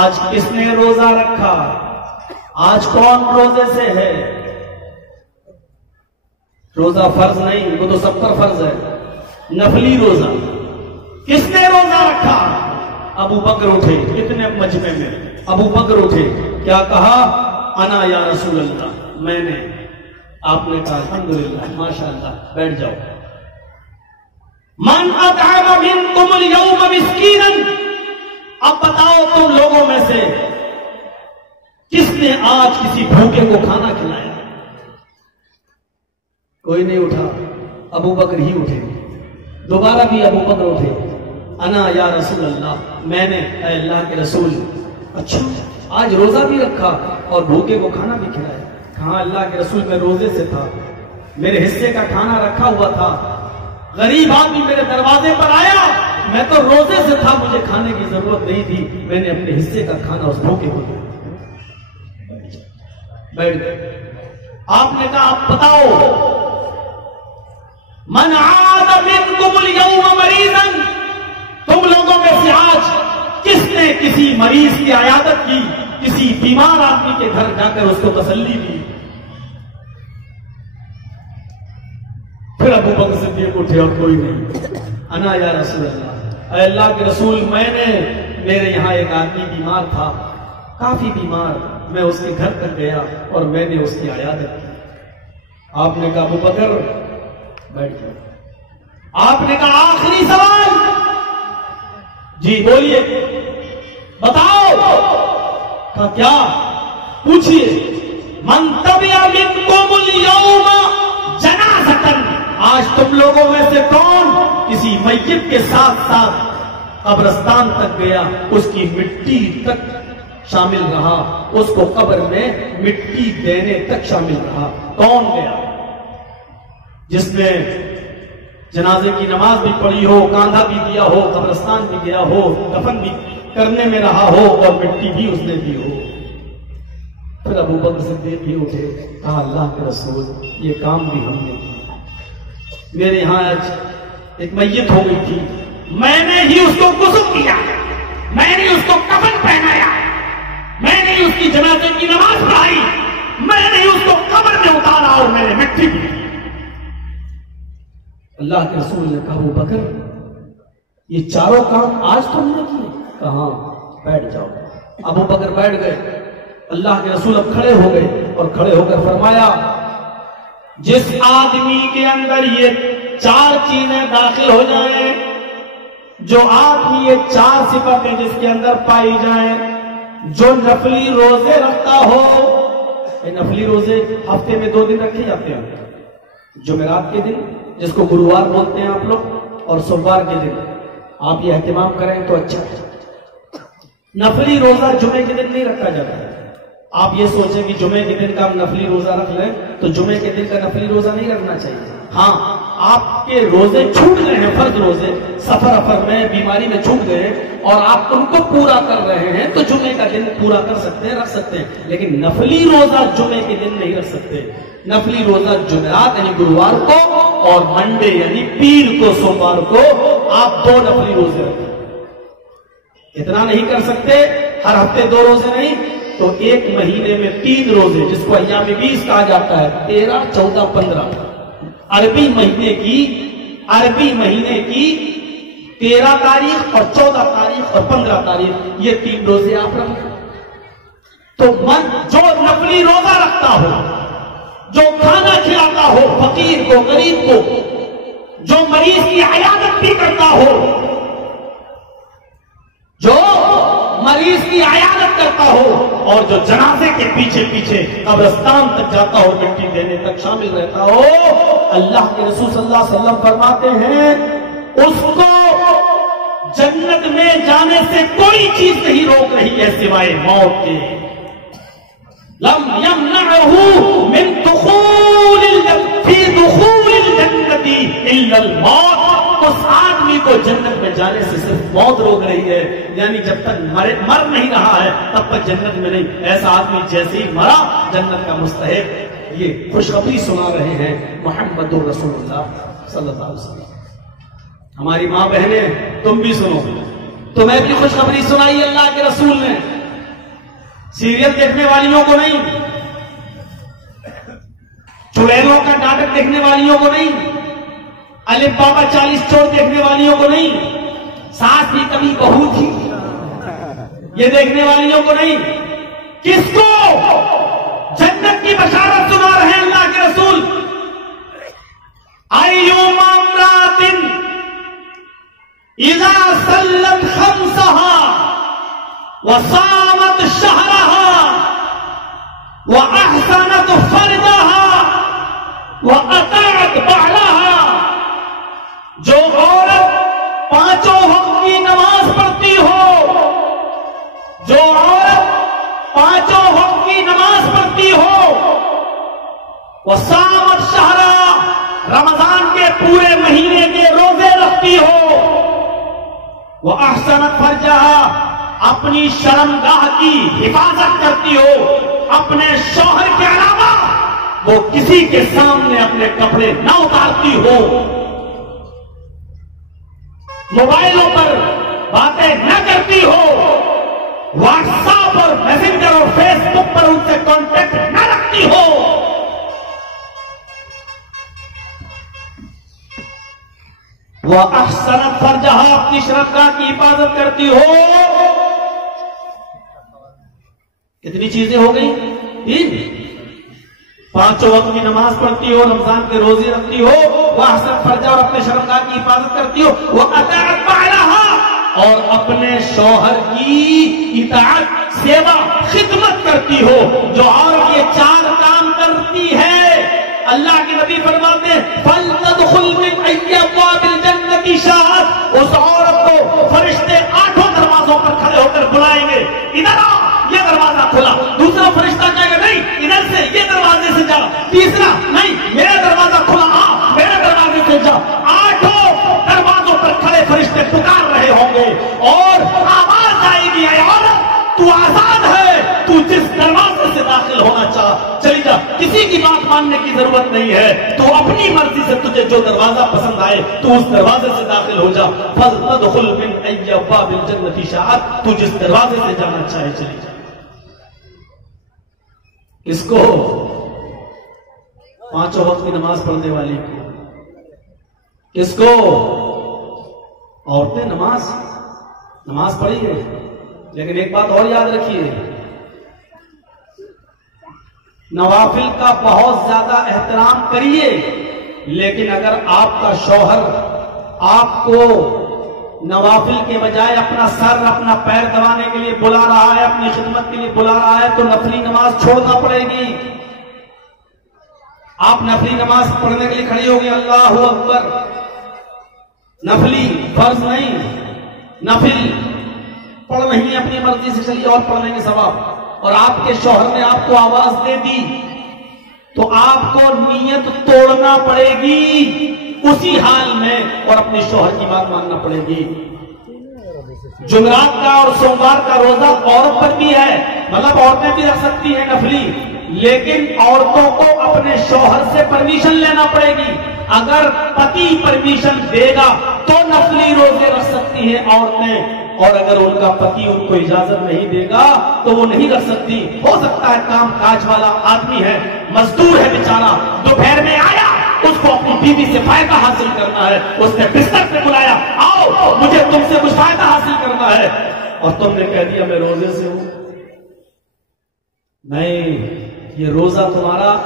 آج کس نے روزہ رکھا، آج کون روزے سے ہے؟ روزہ فرض نہیں، وہ تو سب پر فرض ہے، نفلی روزہ۔ کس نے روزہ رکھا؟ ابو بکر اٹھے، کتنے مجمع میں ابو بکر اٹھے، کیا کہا؟ انا یا رسول اللہ، میں نے۔ آپ نے کہا الحمدللہ ماشاءاللہ، بیٹھ جاؤ۔ من اطعم منکم اليوم مسکینا، اب بتاؤ تم لوگوں میں سے کس نے آج کسی بھوکے کو کھانا کھلایا؟ کوئی نہیں اٹھا، ابو بکر ہی اٹھے، دوبارہ بھی ابو بکر اٹھے، انا یا رسول اللہ، میں نے، اے اللہ کے رسول۔ اچھا آج روزہ بھی رکھا اور بھوکے کو کھانا بھی کھلایا؟ کہاں اللہ کے رسول میں روزے سے تھا، میرے حصے کا کھانا رکھا ہوا تھا، غریب آدمی میرے دروازے پر آیا، میں تو روزے سے تھا، مجھے کھانے کی ضرورت نہیں تھی، میں نے اپنے حصے کا کھانا اس بھوکے کو دیا۔ بیٹھ گئے۔ آپ نے کہا آپ بتاؤ، من عاد منکم اليوم مریضا، تم لوگوں میں سے آج کس نے کسی مریض کی عیادت کی، کسی بیمار آدمی کے گھر جا کر اس کو تسلی دی؟ پھر ابو بکر صدیق اٹھے اور کوئی نہیں۔ انا یا رسول اللہ، اے اللہ کے رسول، میرے یہاں ایک آدمی بیمار تھا، کافی بیمار، میں اس کے گھر تک گیا اور میں نے اس کی عیادت کی۔ آپ نے کہا ابو بکر بیٹھ جاؤ۔ آپ نے کہا آخری سوال، جی بولیے بتاؤ۔ کہا کیا؟ پوچھئے۔ من تبع منکم اليوم جنازۃ، آج تم لوگوں میں سے کون کسی میت کے ساتھ ساتھ قبرستان تک گیا، اس کی مٹی تک شامل رہا، اس کو قبر میں مٹی دینے تک شامل رہا؟ کون گیا؟ جس نے جنازے کی نماز بھی پڑھی ہو، کاندھا بھی دیا ہو، قبرستان بھی گیا ہو، دفن بھی کرنے میں رہا ہو اور مٹی بھی اس نے دی ہو۔ پھر ابو بکر صدیق بھی اٹھے، کہا اللہ کے رسول یہ کام بھی ہم نے کیا، میرے یہاں آج ایک میت ہو گئی تھی، میں نے ہی اس کو غسل کیا، میں نے اس کو کفن پہنایا، میں نے اس کی جنازے کی نماز پڑھائی، میں نے اس کو قبر میں اتارا اور میں نے مٹی بھی دی۔ اللہ کے رسول نے کہا ابو بکر یہ چاروں کام آج تم نے کیے؟ کہا بیٹھ جاؤ۔ ابو بکر بیٹھ گئے۔ اللہ کے رسول اب کھڑے ہو گئے اور کھڑے ہو کر فرمایا جس آدمی کے اندر یہ چار چیزیں داخل ہو جائیں، جو آدمی یہ چار صفتیں جس کے اندر پائی جائیں، جو نفلی روزے رکھتا ہو، نفلی روزے ہفتے میں 2 دن رکھے جاتے ہیں، جمعرات کے دن جس کو گروار بولتے ہیں آپ لوگ، اور سوموار کے دن، آپ یہ اہتمام کریں تو اچھا ہے۔ نفلی روزہ جمعے کے دن نہیں رکھا جاتا ہے۔ آپ یہ سوچیں کہ جمعے کے دن کا ہم نفلی روزہ رکھ لیں تو جمعے کے دن کا نفلی روزہ نہیں رکھنا چاہیے۔ ہاں آپ کے روزے چھوٹ گئے ہیں، فرض روزے سفر میں بیماری میں چھوٹ گئے اور آپ ان کو پورا کر رہے ہیں تو جمعے کا دن پورا کر سکتے ہیں، رکھ سکتے ہیں، لیکن نفلی روزہ جمعے کے دن نہیں رکھ سکتے۔ نفلی روزہ جمعرات یعنی گروار کو اور منڈے یعنی پیر کو، سوموار کو آپ 2 نفلی روزے رکھیں۔ اتنا نہیں کر سکتے، ہر ہفتے 2 روزے نہیں تو ایک مہینے میں 3 روزے، جس کو ایام 20 کہا جاتا ہے، 13، 14، 15 عربی مہینے کی 13 تاریخ اور 14 تاریخ اور 15 تاریخ، یہ 3 روزے آپ رکھیں۔ تو جو نفلی روزہ رکھتا ہو، جو کھانا کھلاتا ہو فقیر کو، غریب کو، جو مریض کی عیادت بھی کرتا ہو، جو مریض کی عیادت کرتا ہو اور جو جنازے کے پیچھے پیچھے قبرستان تک جاتا ہو، مٹی دینے تک شامل رہتا ہو، اللہ کے رسول صلی اللہ علیہ وسلم فرماتے ہیں اس کو جنت میں جانے سے کوئی چیز نہیں روک رہی ہے سوائے موت کے۔ لم يمنعه من دخول الجنة الا الموت، اس آدمی کو جنت میں جانے سے صرف موت روک رہی ہے، یعنی جب تک مر نہیں رہا ہے تب تک جنت میں نہیں۔ ایسا آدمی جیسے ہی مرا جنت کا مستحق۔ یہ خوشخبری سنا رہے ہیں محمد رسول اللہ صلی اللہ علیہ وسلم۔ ہماری ماں بہنیں تم بھی سنو، تمہیں بھی خوشخبری سنائی اللہ کے رسول نے، سیریل دیکھنے والیوں کو نہیں، چڑیلوں کا ناٹک دیکھنے والیوں کو نہیں، الف بابا 40 چور دیکھنے والیوں کو نہیں، ساس بھی کبھی بہو تھی یہ دیکھنے والیوں کو نہیں، کس کو؟ جنت کی بشارت سنا رہے ہیں اللہ کے رسول۔ ایوما امرأۃ اذا صلت خمسها وصامت شهرها واحسنت فرجها واطاعت بعلها، جو عورت 5 وقت کی نماز پڑھتی ہو، جو عورت 5 وقت کی نماز پڑھتی ہو، وصامت شهرها، رمضان کے پورے مہینے کے روزے رکھتی ہو، وَأَحْسَنَتْ فَرْجَهَا، اپنی شرمگاہ کی حفاظت کرتی ہو، اپنے شوہر کے علاوہ وہ کسی کے سامنے اپنے کپڑے نہ اتارتی ہو، موبائلوں پر باتیں نہ کرتی ہو، واٹس ایپ اور میسنجر اور فیس بک پر ان سے کانٹیکٹ نہ رکھتی ہو، وہ احسنت فرجہا، اپنی شرمگاہ کی حفاظت کرتی ہو. کتنی چیزیں ہو گئی؟ تین. پانچوں وقت کی نماز پڑھتی ہو، رمضان کے روزے رکھتی ہو، وہ احسنت فرجہا، اور اپنے شرمگاہ کی حفاظت کرتی ہو، وہ اطاعت بعلہا، اور اپنے شوہر کی اطاعت، سیوا، خدمت کرتی ہو. جو عورت یہ چار کام کرتی ہے، اللہ کے نبی فرماتے ہیں فَلْتَدْخُلْ مِنْ أَيِّ أَبْوَابِ الْجَنَّةِ شَاءَتْ، اس عورت کو فرشتے 8 دروازوں پر کھڑے ہو کر بلائیں گے، ادھر آ، یہ دروازہ کھلا. دوسرا فرشتہ کہے گا نہیں ادھر سے، یہ دروازے سے جا. تیسرا نہیں، میرا دروازہ کھلا، آ میرے دروازے سے جا. 8 دروازوں پر کھڑے فرشتے پکار رہے ہوں گے اور آواز آئے گی، اے عورت تو آزاد ہے، تو جس دروازے سے داخل ہونا چاہ چلی جا، کسی کی بات ماننے کی ضرورت نہیں ہے، تو اپنی مرضی سے تجھے جو دروازہ پسند آئے تو اس دروازے سے داخل ہو جا. فَلْتَدْخُلْ مِنْ أَيِّ أَبْوَابِ الْجَنَّةِ شَاءَتْ، تو جس دروازے سے جانا چاہے چلی جا. کس کو؟ پانچوں وقت کی نماز پڑھنے والی کو. کس کو؟ عورتیں نماز پڑھی ہے، لیکن ایک بات اور یاد رکھیے، نوافل کا بہت زیادہ احترام کریے، لیکن اگر آپ کا شوہر آپ کو نوافل کے بجائے اپنا سر، اپنا پیر دبانے کے لیے بلا رہا ہے، اپنی خدمت کے لیے بلا رہا ہے، تو نفلی نماز چھوڑنا پڑے گی. آپ نفلی نماز پڑھنے کے لیے کھڑی ہوگی، اللہ اکبر، نفلی، فرض نہیں، نفل پڑھ نہیں، اپنی مرضی سے چلیے اور پڑھنے کے ثواب. اور آپ کے شوہر نے آپ کو آواز دے دی تو آپ کو نیت توڑنا پڑے گی اسی حال میں، اور اپنے شوہر کی بات ماننا پڑے گی. جمعرات کا اور سوموار کا روزہ عورت پر بھی ہے، مطلب عورتیں بھی رکھ سکتی ہیں نفلی، لیکن عورتوں کو اپنے شوہر سے پرمیشن لینا پڑے گی. اگر پتی پرمیشن دے گا تو نفلی روزے رکھ سکتی ہیں عورتیں، اور اگر ان کا پتی ان کو اجازت نہیں دے گا تو وہ نہیں رکھ سکتی. ہو سکتا ہے کام کاج والا آدمی ہے، مزدور ہے بیچارہ، دوپہر میں آیا، اس کو اپنی بیوی سے فائدہ حاصل کرنا ہے، اس نے بستر سے بلایا، آؤ مجھے تم سے کچھ فائدہ حاصل کرنا ہے، اور تم نے کہہ دیا میں روزے سے ہوں. نہیں، یہ روزہ تمہارا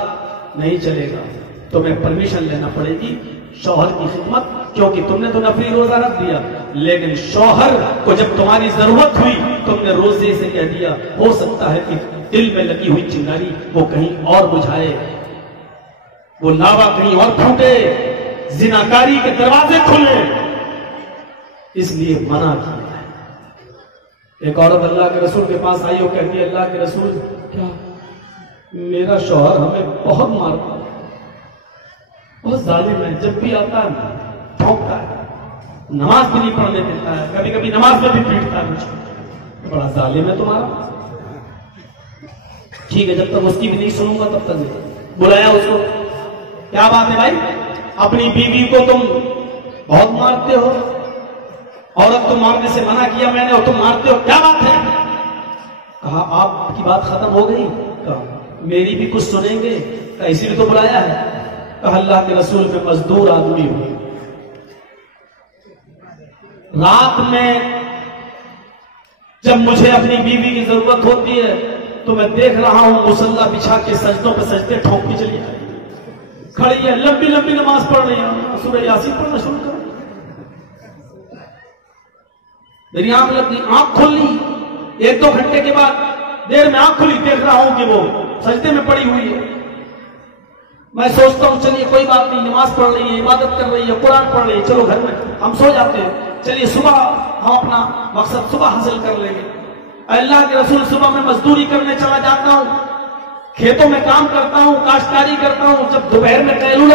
نہیں چلے گا، تمہیں پرمیشن لینا پڑے گی شوہر کی خدمت، کیونکہ تم نے تو نفلی روزہ رکھ دیا، لیکن شوہر کو جب تمہاری ضرورت ہوئی تم نے روزے سے کہہ دیا. ہو سکتا ہے کہ دل میں لگی ہوئی چنگاری وہ کہیں اور بجھائے، وہ لاوا کہیں اور پھوٹے، زناکاری کے دروازے کھلے، اس لیے منع کیا ہے. ایک عورت اللہ کے رسول کے پاس آئی اور کہتی ہے اللہ کے رسول، کیا میرا شوہر ہمیں بہت مارتا ہے، بہت ظالم ہے، جب بھی آتا ہے ٹھوکتا ہے، نماز بھی نہیں پڑھنے دیتا ہے، کبھی کبھی نماز میں بھی پیٹتا ہے مجھے، بڑا ظالم ہے تمہارا. ٹھیک ہے، جب تک اس کی بھی نہیں سنوں گا تب تک نہیں. بلایا اس کو، کیا بات ہے بھائی، اپنی بیوی کو تم بہت مارتے ہو، عورت کو مارنے سے منع کیا میں نے اور تم مارتے ہو، کیا بات ہے؟ کہا آپ کی بات ختم ہو گئی؟ کہا میری بھی کچھ سنیں گے؟ کہا اسی لیے تو بلایا ہے. کہا اللہ کے رسول میں مزدور آدمی ہوں، رات میں جب مجھے اپنی بیوی کی ضرورت ہوتی ہے تو میں دیکھ رہا ہوں مصلی بچھا کے سجدوں پہ سجدے ٹھوکتی چلی جائے، کھڑی ہے، لمبی لمبی نماز پڑھ رہی ہے، سورہ یاسین پڑھنا شروع کرو. میری آنکھ لگ گئی، آنکھ کھل لی، 1-2 گھنٹے کے بعد دیر میں آنکھ کھلی، دیکھ رہا ہوں کہ وہ سجدے میں پڑی ہوئی ہے. میں سوچتا ہوں چلیے کوئی بات نہیں، نماز پڑھ رہی ہے، عبادت کر رہی ہے، قرآن پڑھ رہی ہے، چلو گھر میں ہم سو جاتے ہیں، چلیے صبح ہم اپنا مقصد صبح حاصل کر لیں گے. اللہ کے رسول صبح میں مزدوری کرنے چلا جاتا ہوں، کھیتوں میں کام کرتا ہوں، کاشتکاری کرتا ہوں، جب دوپہر میں قیلولہ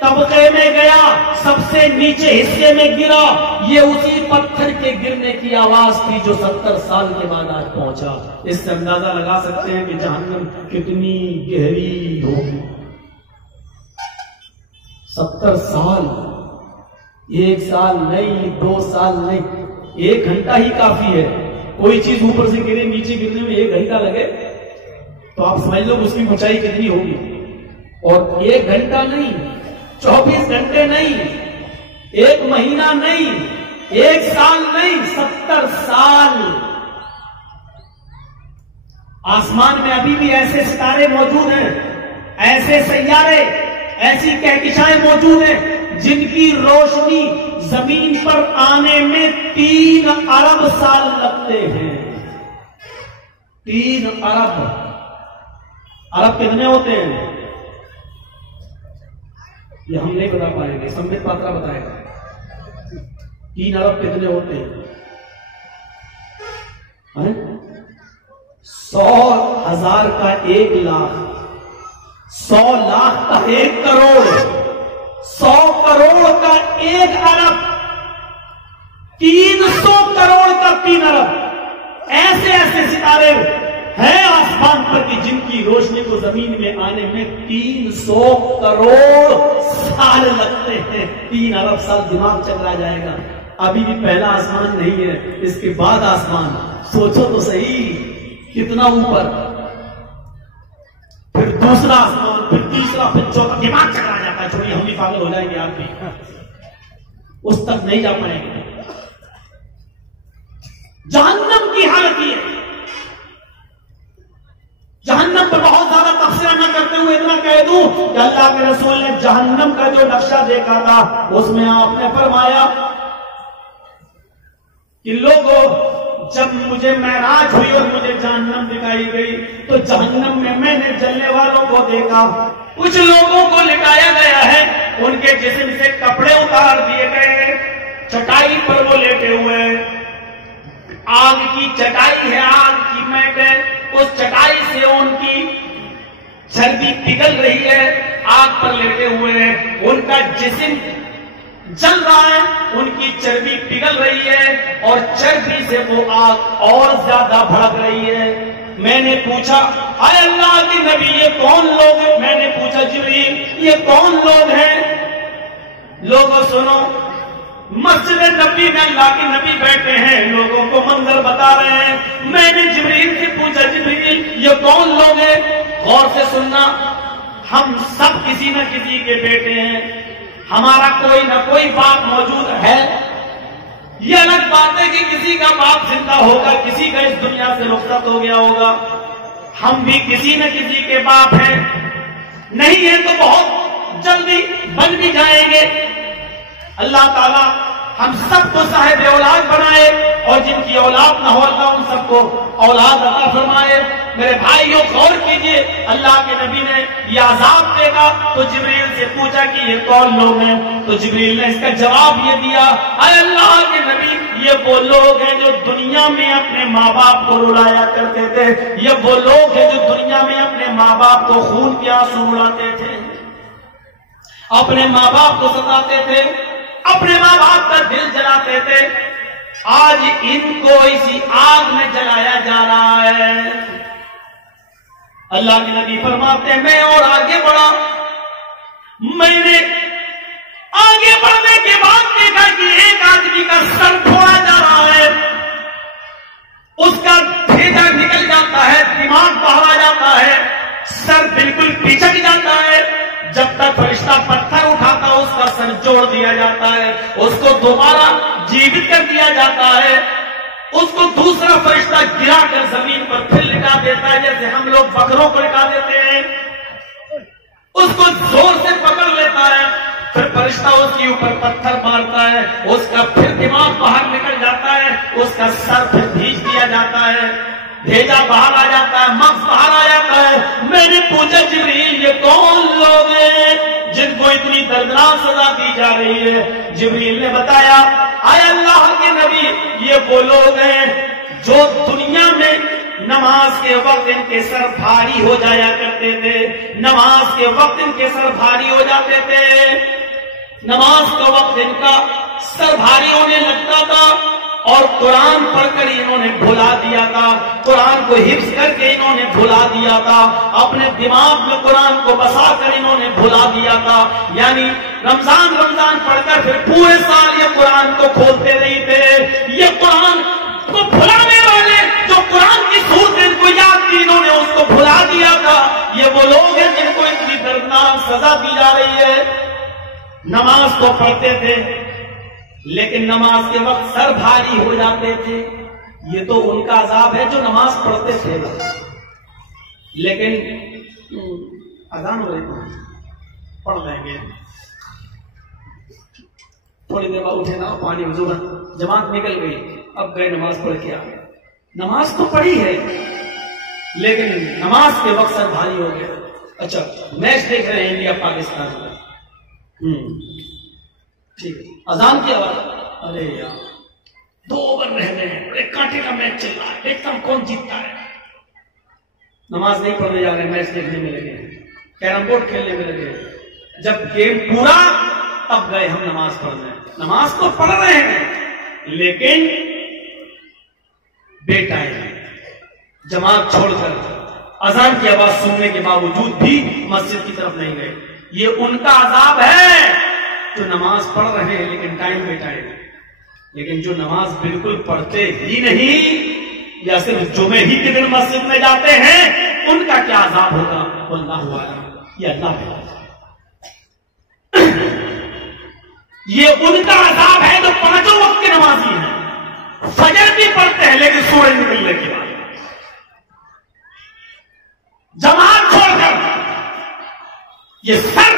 طبقے میں گیا، سب سے نیچے حصے میں گرا، یہ اسی پتھر کے گرنے کی آواز تھی جو 70 سال کے بعد آج پہنچا۔ اس سے اندازہ لگا سکتے ہیں کہ جہنم کتنی گہری ہوگی۔ 70 سال، 1 سال نہیں، 2 سال نہیں، 1 گھنٹہ ہی کافی ہے۔ کوئی چیز اوپر سے گرے نیچے گرنے میں 1 گھنٹہ لگے تو آپ سمجھ لو اس کی اونچائی کتنی ہوگی۔ اور 1 گھنٹہ نہیں، 24 گھنٹے نہیں، 1 مہینہ نہیں، 1 سال نہیں، 70 سال۔ آسمان میں ابھی بھی ایسے ستارے موجود ہیں، ایسے سیارے، ایسی کہکشائیں موجود ہیں جن کی روشنی زمین پر آنے میں 3 ارب سال لگتے ہیں۔ 3 ارب۔ ارب کتنے ہوتے ہیں یہ ہم نہیں بتا پائیں گے، سمبت پاترا بتائے گا 3 ارب کتنے ہوتے ہیں۔ 100,000 کا 1 لاکھ، 100 لاکھ کا 1 کروڑ، 100 کروڑ کا 1 ارب، 300 کروڑ کا 3 ارب۔ ایسے ایسے ستارے ہیں آسمان پر کہ جن کی روشنی کو زمین میں آنے میں 300 کروڑ سال لگتے ہیں۔ 3 ارب سال دماغ چکرا جائے گا۔ ابھی بھی پہلا آسمان نہیں ہے، اس کے بعد آسمان۔ سوچو تو صحیح کتنا اوپر، پھر دوسرا آسمان، پھر تیسرا، پھر چوتھا، دماغ چکرا جاتا ہے۔ چھوڑیے ہم بھی پاگل ہو جائیں گے، آپ بھی اس تک نہیں جا پائیں گے۔ جہنم کی حالت یہ ہے۔ جہنم پر بہت زیادہ تبصرہ نہ کرتے ہوئے اتنا کہہ دوں کہ اللہ کے رسول نے جہنم کا جو نقشہ دیکھا تھا اس میں آپ نے فرمایا کہ لوگوں جب مجھے معراج ہوئی اور مجھے جہنم دکھائی گئی تو جہنم میں نے جلنے والوں کو دیکھا۔ کچھ لوگوں کو لٹایا گیا ہے، ان کے جسم سے کپڑے اتار دیے گئے، چٹائی پر وہ لیٹے ہوئے، آگ کی چٹائی ہے، آگ کی میٹ ہے، اس چٹائی سے ان کی چربی پگھل رہی ہے، آگ پر لیٹے ہوئے ہیں، ان کا جسم جل رہا ہے، ان کی چربی پگھل رہی ہے اور چربی سے وہ آگ اور زیادہ بھڑک رہی ہے۔ میں نے پوچھا اے اللہ کے نبی یہ کون لوگ ہیں؟ میں نے پوچھا جبریل یہ کون لوگ ہیں؟ لوگوں سنو، مسجد نبی میں اللہ کے نبی بیٹھے ہیں، لوگوں کو منظر بتا رہے ہیں۔ میں نے جبریل سے پوچھا جبریل یہ کون لوگ ہیں؟ غور سے سننا، ہم سب کسی نہ کسی کے بیٹے ہیں، ہمارا کوئی نہ کوئی باپ موجود ہے۔ یہ الگ بات ہے کہ کسی کا باپ زندہ ہوگا، کسی کا اس دنیا سے رخصت ہو گیا ہوگا، ہم بھی کسی نہ کسی کے باپ ہیں، نہیں ہے تو بہت جلدی بن بھی جائیں گے۔ اللہ تعالیٰ ہم سب کو صاحب اولاد بنائے اور جن کی اولاد نہ ہو اللہ ان سب کو اولاد عطا فرمائے۔ میرے بھائیوں غور کیجئے، اللہ کے نبی نے یہ عذاب دیکھا تو جبریل سے پوچھا کہ یہ کون لوگ ہیں؟ تو جبریل نے اس کا جواب یہ دیا اے اللہ کے نبی یہ وہ لوگ ہیں جو دنیا میں اپنے ماں باپ کو رلایا کرتے تھے، یہ وہ لوگ ہیں جو دنیا میں اپنے ماں باپ کو خون کے آنسو رلاتے تھے، اپنے ماں باپ کو ستاتے تھے، اپنے ماں باپ کا دل جلاتے تھے، آج ان کو اسی آگ میں جلایا جا رہا ہے۔ اللہ کے نبی فرماتے ہیں میں اور آگے بڑھا، میں نے آگے بڑھنے کے بعد دیکھا کہ ایک آدمی کا سر پھوڑا جا رہا ہے، اس کا بھیجا نکل جاتا ہے، دماغ باہر آ جاتا ہے، سر بالکل پچک جاتا ہے، جب تک فرشتہ پتھر اٹھاتا اس کا سر جوڑ دیا جاتا ہے، اس کو دوبارہ جیوت کر دیا جاتا ہے، اس کو دوسرا فرشتہ گرا کر زمین پر پھر لٹا دیتا ہے، جیسے ہم لوگ بکروں کو لٹا دیتے ہیں، اس کو زور سے پکڑ لیتا ہے، پھر فرشتہ اس کے اوپر پتھر مارتا ہے، اس کا پھر دماغ باہر نکل جاتا ہے، اس کا سر پھر بھیج دیا جاتا ہے، بھیجا باہر آ جاتا ہے، مغز باہر آ جاتا ہے۔ میں نے پوچھا جبریل یہ کون لوگ ہیں جن کو اتنی دردناک سزا دی جا رہی ہے؟ جبریل نے بتایا اے اللہ کے نبی یہ وہ لوگ ہیں جو دنیا میں نماز کے وقت ان کے سر بھاری ہو جایا کرتے تھے، نماز کے وقت ان کے سر بھاری ہو جاتے تھے، نماز کا وقت ان کا سر بھاری ہونے لگتا تھا، اور قرآن پڑھ کر انہوں نے بھلا دیا تھا، قرآن کو حفظ کر کے انہوں نے بھلا دیا تھا، اپنے دماغ میں قرآن کو بسا کر انہوں نے بھلا دیا تھا، یعنی رمضان پڑھ کر پھر پورے سال یہ قرآن کو کھولتے نہیں تھے۔ یہ قرآن کو بھلانے والے جو قرآن کی سورت ان کو یاد تھی، انہوں نے اس کو بھلا دیا تھا۔ یہ وہ لوگ ہیں جن کو ان کی دردناک سزا دی جا رہی ہے۔ نماز کو پڑھتے تھے لیکن نماز کے وقت سر بھاری ہو جاتے تھے، یہ تو ان کا عذاب ہے جو نماز پڑھتے تھے، لیکن اذان ہو رہی پڑھ لیں گے، تھوڑی دیر بعد اٹھے نا پانی وضو جماعت نکل گئی، اب گئے نماز پڑھ کے آ گئے، نماز تو پڑھی ہے لیکن نماز کے وقت سر بھاری ہو گیا۔ اچھا میچ دیکھ رہے ہیں انڈیا پاکستان کا، ٹھیک ہے، اذان کی آواز، ارے یار 2 اوور رہ گئے ہیں، بڑے کانٹے کا میچ چل رہا ہے، دیکھتا ہوں کون جیتتا ہے۔ نماز نہیں پڑھنے جا رہے، میچ دیکھنے میں لگے، کیرم بورڈ کھیلنے میں لگے، جب گیم پورا تب گئے ہم نماز پڑھنے۔ نماز تو پڑھ رہے ہیں لیکن بے ٹائم جماعت چھوڑ کر اذان کی آواز سننے کے باوجود بھی مسجد کی طرف نہیں گئے۔ یہ ان کا عذاب ہے جو نماز پڑھ رہے ہیں لیکن ٹائم پہ ٹائم، لیکن جو نماز بالکل پڑھتے ہی نہیں یا صرف جمعے ہی کے دن مسجد میں جاتے ہیں، ان کا کیا عذاب ہوگا اللہ عالم، یہ اللہ پہ۔ یہ ان کا عذاب ہے جو 5 وقت کی نمازی ہیں، فجر بھی پڑھتے ہیں لیکن سورج نکلنے کے بعد جماعت چھوڑ کر یہ سر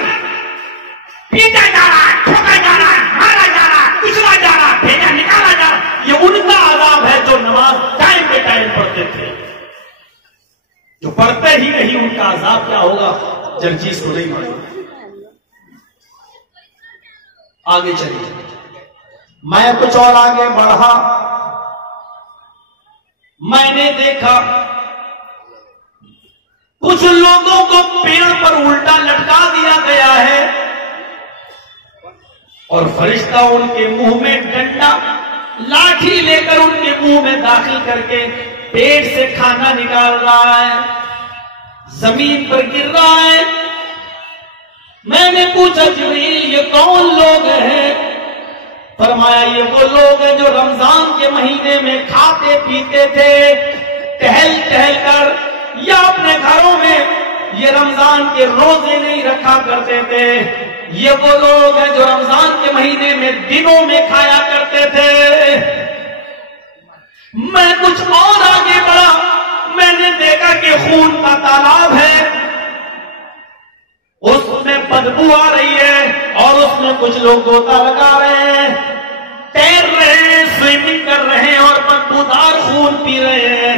پیٹا جا رہا ہے، ٹھوکا جا رہا ہے، مارا جا رہا ہے، کچلا جا رہا ہے، بھیجا نکالا جا رہا ہے، یہ ان کا عذاب ہے جو نماز ٹائم پہ ٹائم پڑھتے تھے۔ جو پڑھتے ہی نہیں ان کا عذاب کیا ہوگا جرجیس کو نہیں معلوم۔ آگے چلیے، میں کچھ اور آگے بڑھا، میں نے دیکھا کچھ لوگوں کو پیڑ پر الٹا لٹکا دیا گیا ہے اور فرشتہ ان کے منہ میں ڈنڈا لاٹھی لے کر ان کے منہ میں داخل کر کے پیٹ سے کھانا نکال رہا ہے، زمین پر گر رہا ہے۔ میں نے پوچھا جبریل یہ کون لوگ ہیں؟ فرمایا یہ وہ لوگ ہیں جو رمضان کے مہینے میں کھاتے پیتے تھے ٹہل ٹہل کر، یا اپنے گھروں میں یہ رمضان کے روزے نہیں رکھا کرتے تھے۔ یہ وہ لوگ ہیں جو رمضان کے مہینے میں دنوں میں کھایا کرتے تھے۔ میں کچھ اور آگے بڑھا، میں نے دیکھا کہ خون کا تالاب ہے، اس میں بدبو آ رہی ہے اور اس میں کچھ لوگ گوتا لگا رہے ہیں، تیر رہے ہیں، سوئمنگ کر رہے ہیں اور بدبودار خون پی رہے ہیں۔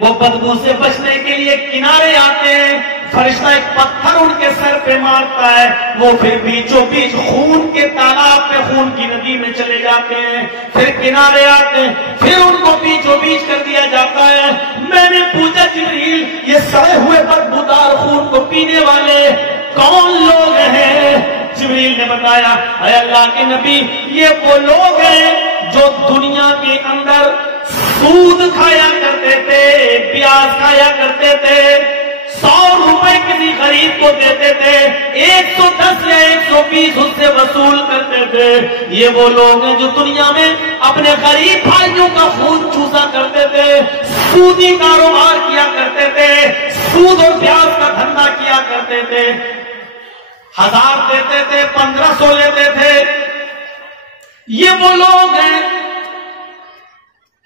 وہ بدبو سے بچنے کے لیے کنارے آتے ہیں، فرشتہ ایک پتھر ان کے سر پہ مارتا ہے، وہ پھر بیچوں بیچ خون کے تالاب پہ، خون کی ندی میں چلے جاتے ہیں، پھر کنارے آتے ہیں، پھر ان کو بیچوں بیچ کر دیا جاتا ہے۔ میں نے پوچھا جبریل یہ سڑے ہوئے بدبودار خون کو پینے والے کون لوگ ہیں؟ جبریل نے بتایا اے اللہ کے نبی یہ وہ لوگ ہیں جو دنیا کے اندر سود کھایا کرتے تھے، پیاز کھایا کرتے تھے، 100 روپے کسی غریب کو دیتے تھے، 110 یا 120 اس سے وصول کرتے تھے۔ یہ وہ لوگ ہیں جو دنیا میں اپنے غریب بھائیوں کا خون چوسا کرتے تھے، سودی کاروبار کیا کرتے تھے، سود اور پیاز کا دھندا کیا کرتے تھے، 1000 دیتے تھے، 1500 لیتے تھے۔ یہ وہ لوگ ہیں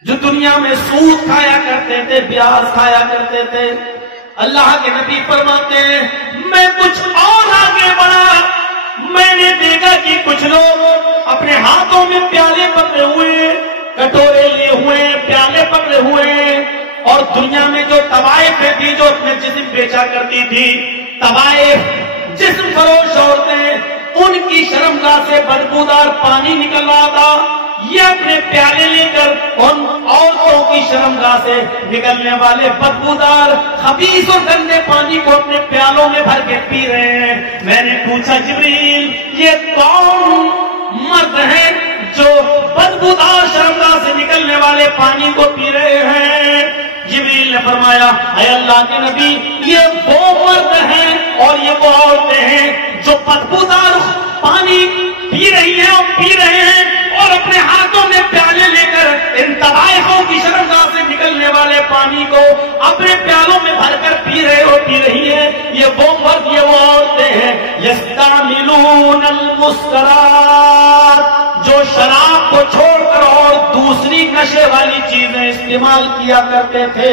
جو دنیا میں سود کھایا کرتے تھے، پیاز کھایا کرتے تھے۔ اللہ کے نبی فرماتے ہیں میں کچھ اور آگے بڑھا، میں نے دیکھا کہ کچھ لوگ اپنے ہاتھوں میں پیالے پکڑے ہوئے، کٹورے لیے ہوئے، پیالے پکڑے ہوئے، اور دنیا میں جو طوائف تھی جو اپنے جسم بیچا کرتی تھی، طوائف جسم فروش عورتیں، ان کی شرمگاہ سے بدبودار پانی نکل رہا تھا۔ یہ اپنے پیالے لے کر ان عورتوں کی شرمگاہ سے نکلنے والے بدبودار خبیث اور گندے پانی کو اپنے پیالوں میں بھر کے پی رہے ہیں۔ میں نے پوچھا جبریل یہ کون مرد ہیں جو بدبودار شرمگاہ سے نکلنے والے پانی کو پی رہے ہیں؟ جبریل نے فرمایا اے اللہ کے نبی یہ وہ مرد ہیں اور یہ وہ عورتیں ہیں جو بدبودار پانی پی رہی ہیں اور پی رہے ہیں اور اپنے ہاتھوں میں پیالے لے کر ان طوائفوں کی شرمگاہ سے نکلنے والے پانی کو اپنے پیالوں میں بھر کر پی رہے اور پی رہی ہیں۔ یہ وہ مرد یہ وہ عورتیں ہیں یستعملون المسکرات جو شراب کو چھوڑ کر اور دوسری نشے والی چیزیں استعمال کیا کرتے تھے۔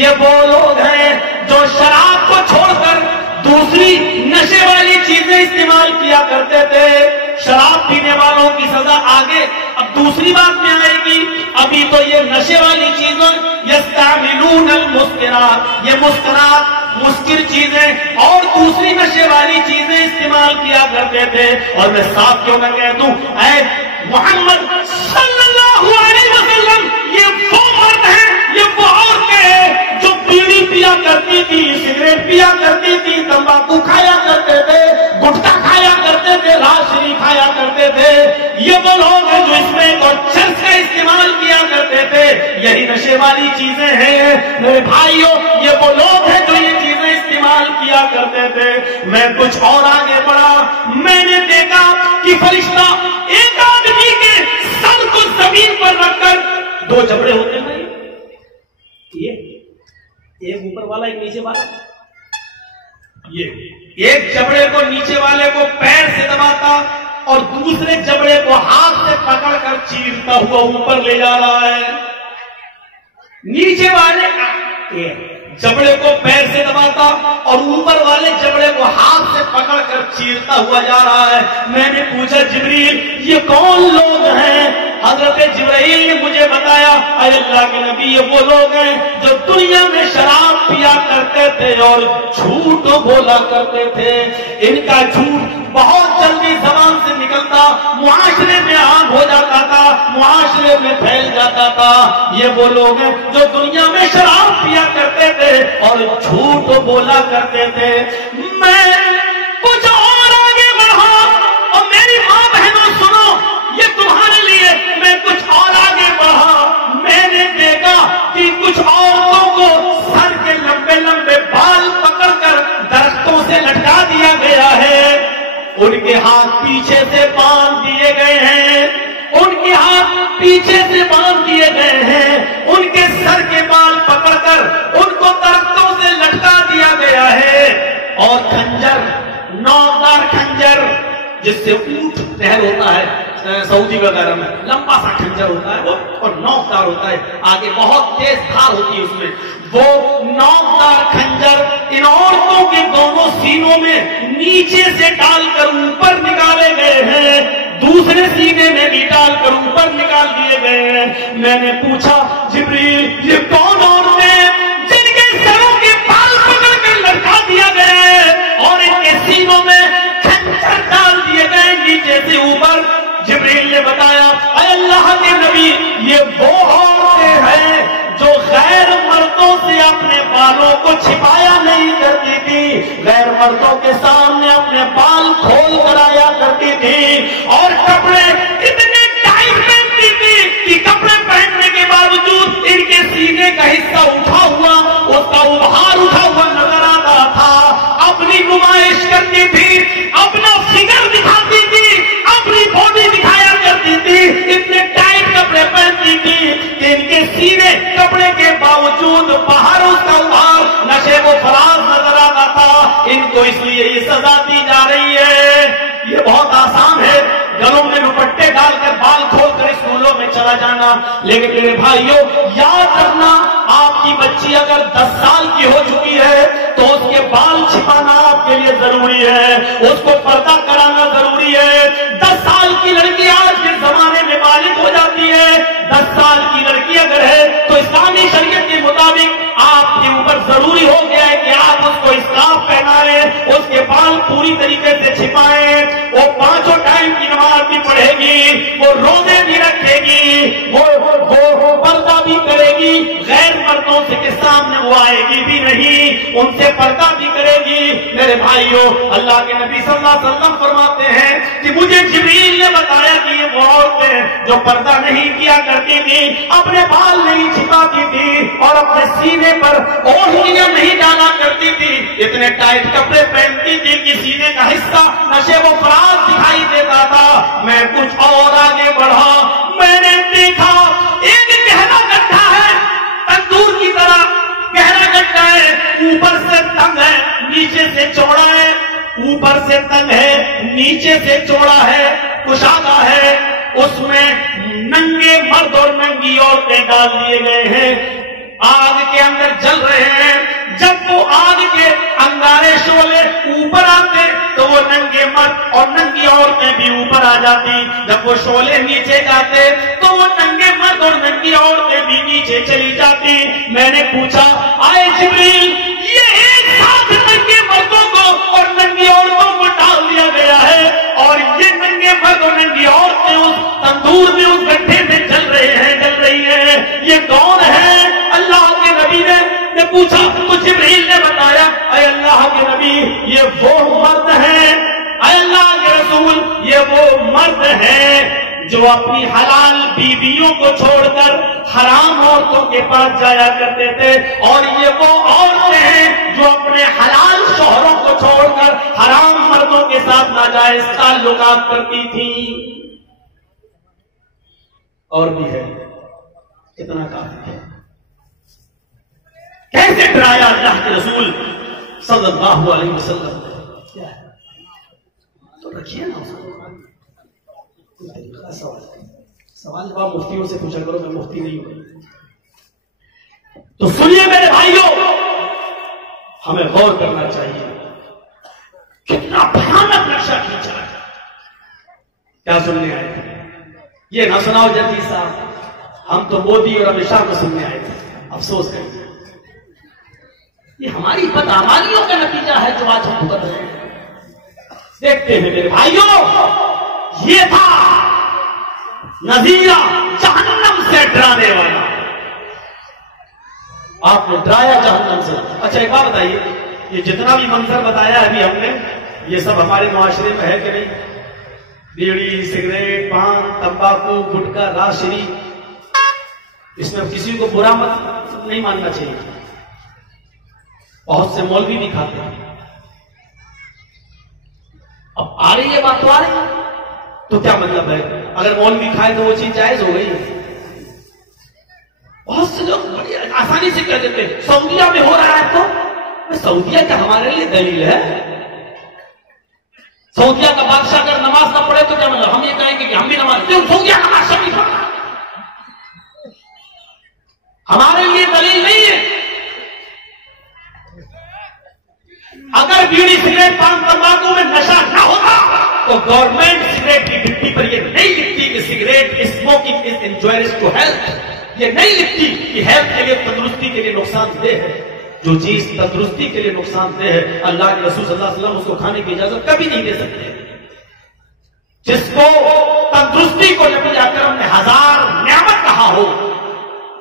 یہ وہ لوگ ہیں جو شراب کو چھوڑ کر دوسری نشے والی چیزیں استعمال کیا کرتے تھے۔ شراب پینے والوں کی سزا آگے اب دوسری بات میں آئے گی، ابھی تو یہ نشے والی چیزیں یستعملون المسکرات، یہ مسکرات مسکر چیزیں اور دوسری نشے والی چیزیں استعمال کیا کرتے تھے۔ اور میں صاف کیوں نہ کہہ دوں اے محمد صلی اللہ علیہ وسلم یہ وہ مرد ہیں یہ وہ عورتیں ہیں جو بیڑی پیا کرتی تھی، سگریٹ پیا کرتی تھی، تمباکو کھایا کرتے تھے، گٹکا کھایا کرتے تھے، راشنی کھایا کرتے تھے۔ یہ وہ لوگ ہیں جو اس میں اور چرس کا استعمال کیا کرتے تھے، یہی نشے والی چیزیں ہیں میرے بھائیوں، یہ وہ لوگ ہیں جو یہ چیزیں استعمال کیا کرتے تھے۔ میں کچھ اور آگے بڑھا، میں نے دیکھا کہ فرشتہ ایک آدمی کے سر کو زمین پر رکھ کر دو جبڑے ہوتے ہیں، ایک اوپر والا ایک نیچے والا، یہ ایک جبڑے کو نیچے والے کو پیر سے دباتا اور دوسرے جبڑے کو ہاتھ سے پکڑ کر چیرتا ہوا اوپر لے جا رہا ہے۔ نیچے والے جبڑے کو پیر سے دباتا اور اوپر والے جبڑے کو ہاتھ سے پکڑ کر چیرتا ہوا جا رہا ہے۔ میں نے پوچھا جبریل یہ کون لوگ ہیں؟ حضرت جبرائیل نے مجھے بتایا اے اللہ کے نبی یہ وہ لوگ ہیں جو دنیا میں شراب پیا کرتے تھے اور جھوٹ بولا کرتے تھے۔ ان کا جھوٹ بہت جلدی زبان سے نکلتا، معاشرے میں عام ہو جاتا تھا، معاشرے میں پھیل جاتا تھا۔ یہ وہ لوگ ہیں جو دنیا میں شراب پیا کرتے تھے اور جھوٹ بولا کرتے تھے۔ میں کچھ اور آگے بڑھا اور میری ماں بہنوں سنو یہ تمہارے لیے، میں کچھ اور آگے بڑھا، میں نے دیکھا کہ کچھ عورتوں کو سر کے لمبے لمبے بال پکڑ کر درختوں سے لٹکا دیا گیا ہے، ان کے ہاتھ پیچھے سے باندھ دیے گئے ہیں، ان کے ہاتھ پیچھے سے باندھ دیے گئے ہیں، ان کے سر کے بال پکڑ کر ان کو درختوں سے لٹکا دیا گیا ہے، اور خنجر، نوکدار خنجر جس سے اونٹ نہر ہوتا ہے سعودی وغیرہ میں، لمبا سا خنجر ہوتا ہے وہ اور نوکدار ہوتا ہے، آگے بہت تیز دھار ہوتی ہے اس میں، وہ نوکدار خنجر ان عورتوں کے دونوں سینوں میں نیچے سے ڈال کر اوپر نکالے گئے ہیں، دوسرے سینے میں بھی ڈال کر اوپر نکال دیے گئے ہیں۔ میں نے پوچھا جبریل یہ کون عورتیں جن کے سروں کے بال پکڑ کر لٹکا دیا گیا ہے اور ان کے سینوں میں خنجر ڈال دیے گئے نیچے سے اوپر؟ جبریل نے بتایا اے اللہ کے نبی یہ وہ عورتیں ہیں جو غیر مردوں سے اپنے بالوں کو چھپایا نہیں کرتی تھی، غیر مردوں کے سامنے اپنے بال کھول کر آیا کرتی تھی اور کپڑے اتنے ٹائٹ پہنتی تھی کہ کپڑے پہننے کے باوجود ان کے سینے کا حصہ اٹھا ہوا، اس کا ابھار اٹھا ہوا نظر آتا تھا، اپنی نمائش کرتی تھی، اپنا فگر دکھاتی تھی، اپنی باڈی دکھایا کرتی تھی، اتنے ٹائٹ کپڑے پہنتی تھی کہ ان کے سینے کپڑے کے باوجود باہر اس کا ابھار نشے و فراز نظر آتا تھا۔ ان کو اس لیے یہ سزا دی جا رہی ہے۔ یہ بہت آسان ہے گلوں میں دوپٹے ڈال کر بال کھول کر اسکولوں میں چلا جانا، لیکن میرے بھائیوں یاد رکھنا آپ کی بچی اگر 10 سال کی ہو چکی ہے تو اس کے بال چھپانا آپ کے لیے ضروری ہے، اس کو پردہ کرانا ضروری ہے۔ 10 سال کی لڑکی آج کے زمانے میں بالغ ہو جاتی ہے، 10 سال کی لڑکی اگر ہے تو اسلامی شریعت کے مطابق آپ کے اوپر ضروری ہو گیا ہے کہ آپ اس کو اسکارف پہنائیں، اس کے بال پوری طریقے سے چھپائیں، وہ 5 ٹائم کی نماز بھی پڑھے گی، وہ روزے بھی رکھے گی، وہ پردہ بھی کرے گی، غیر مردوں سے کے سامنے وہ آئے گی بھی نہیں، ان سے پردہ بھی کرے گی۔ میرے بھائیوں، اللہ کے نبی صلی اللہ علیہ وسلم فرماتے ہیں کہ مجھے جبریل نے بتایا کہ یہ وہ عورتیں جو پردہ نہیں کیا کرتی تھی، اپنے بال نہیں چھپاتی تھی اور اپنے سینے پر اوڑھنیاں نہیں ڈالا کرتی تھی، اتنے ٹائٹ کپڑے پہنتی تھی کہ سینے کا حصہ نشے و فراز دکھائی دیتا تھا۔ میں کچھ اور آگے بڑھا، میں نے دیکھا ایک گہرا گڈھا ہے، تندور کی طرح گہرا گڈھا ہے، اوپر سے تنگ ہے، نیچے سے چوڑا ہے، اوپر سے تنگ ہے، نیچے سے چوڑا ہے، کشادہ ہے، اس میں ننگے مرد اور ننگی عورتیں ڈال دیے گئے ہیں، آگ کے اندر جل رہے ہیں۔ جب وہ آگ کے انگارے شعلے اوپر آتے تو وہ ننگے مرد اور ننگی عورتیں بھی اوپر آ جاتی، جب وہ شعلے نیچے جاتے تو وہ ننگے مرد اور ننگی عورتیں بھی نیچے چلی جاتی۔ میں نے پوچھا، آئے جبریل، یہ ایک ساتھ ننگے مردوں کو اور ننگی عورتوں کو ڈال دیا گیا ہے، اور یہ ننگے مرد اور ننگی عورتیں اس تندور میں، اس گڈھے میں جل رہے ہیں، جل رہی ہیں، یہ کون ہے؟ اللہ کے نبی نے پوچھا تو جبریل نے بتایا، اے اللہ کے نبی، یہ وہ مرد ہیں، اے اللہ کے رسول، یہ وہ مرد ہیں جو اپنی حلال بیویوں کو چھوڑ کر حرام عورتوں کے پاس جایا کرتے تھے، اور یہ وہ عورتیں ہیں جو اپنے حلال شوہروں کو چھوڑ کر حرام مردوں کے ساتھ ناجائز تعلقات کرتی تھیں۔ اور بھی ہے، اتنا کافی ہے۔ کیسے ڈرایا اللہ کے رسول صلی اللہ علیہ وسلم نے؟ کیا ہے تو رکھیے نا اس کو، سوال جواب مفتیوں سے پوچھا کرو، میں مفتی نہیں ہوں۔ تو سنیے میرے بھائیوں، ہمیں غور کرنا چاہیے، کتنا بھیانک نقشہ کھینچا ہے۔ کیا سننے آئے تھے؟ یہ نہ سناؤ جلدی صاحب، ہم تو مودی اور امت شاہ کو سننے آئے تھے، افسوس کریں۔ یہ ہماری بدعمالیوں کا نتیجہ ہے جو آج ہم بھگت رہے ہیں۔ دیکھتے ہیں میرے بھائیوں، یہ تھا نذیرہ جہنم سے ڈرانے والا، آپ نے ڈرایا جہنم سے۔ اچھا ایک بات بتائیے، یہ جتنا بھی منظر بتایا ابھی ہم نے، یہ سب ہمارے معاشرے میں ہے کہ نہیں؟ بیڑی، سگریٹ، پان، تمباکو، گٹکا، راشری، اس میں کسی کو برا مت نہیں ماننا چاہیے۔ بہت سے مولوی بھی کھاتے ہیں۔ اب آ رہی ہے بات، تو آ رہی ہے، تو کیا مطلب ہے؟ اگر مولوی کھائے تو وہ چیز جائز ہو گئی۔ بہت سے لوگ بڑی آسانی سے کہہ دیتے ہیں سعودیہ میں ہو رہا ہے، تو سعودیہ کیا ہمارے لیے دلیل ہے؟ سعودیہ کا بادشاہ اگر نماز نہ پڑھے تو کیا مطلب؟ ہم یہ کہیں گے کہ ہم بھی نماز، کیوں سعودیہ نماز نہیں پڑھتا؟ ہمارے لیے دلیل نہیں ہے۔ اگر بیڑی، سگریٹ، پان، تمباکو میں نشہ نہ ہوتا تو گورنمنٹ سگریٹ کی ڈبی پر یہ نہیں لکھتی کہ cigarette smoking is injurious to health, یہ نہیں لکھتی کہ ہیلتھ کے لیے، تندرستی کے لیے نقصان دہ ہے۔ جو چیز تندرستی کے لیے نقصان دہ ہے، اللہ کے رسول صلی اللہ علیہ وسلم اس کو کھانے کی اجازت کبھی نہیں دے سکتے۔ جس کو تندرستی کو نبی اکرم نے ہزار نعمت کہا ہو،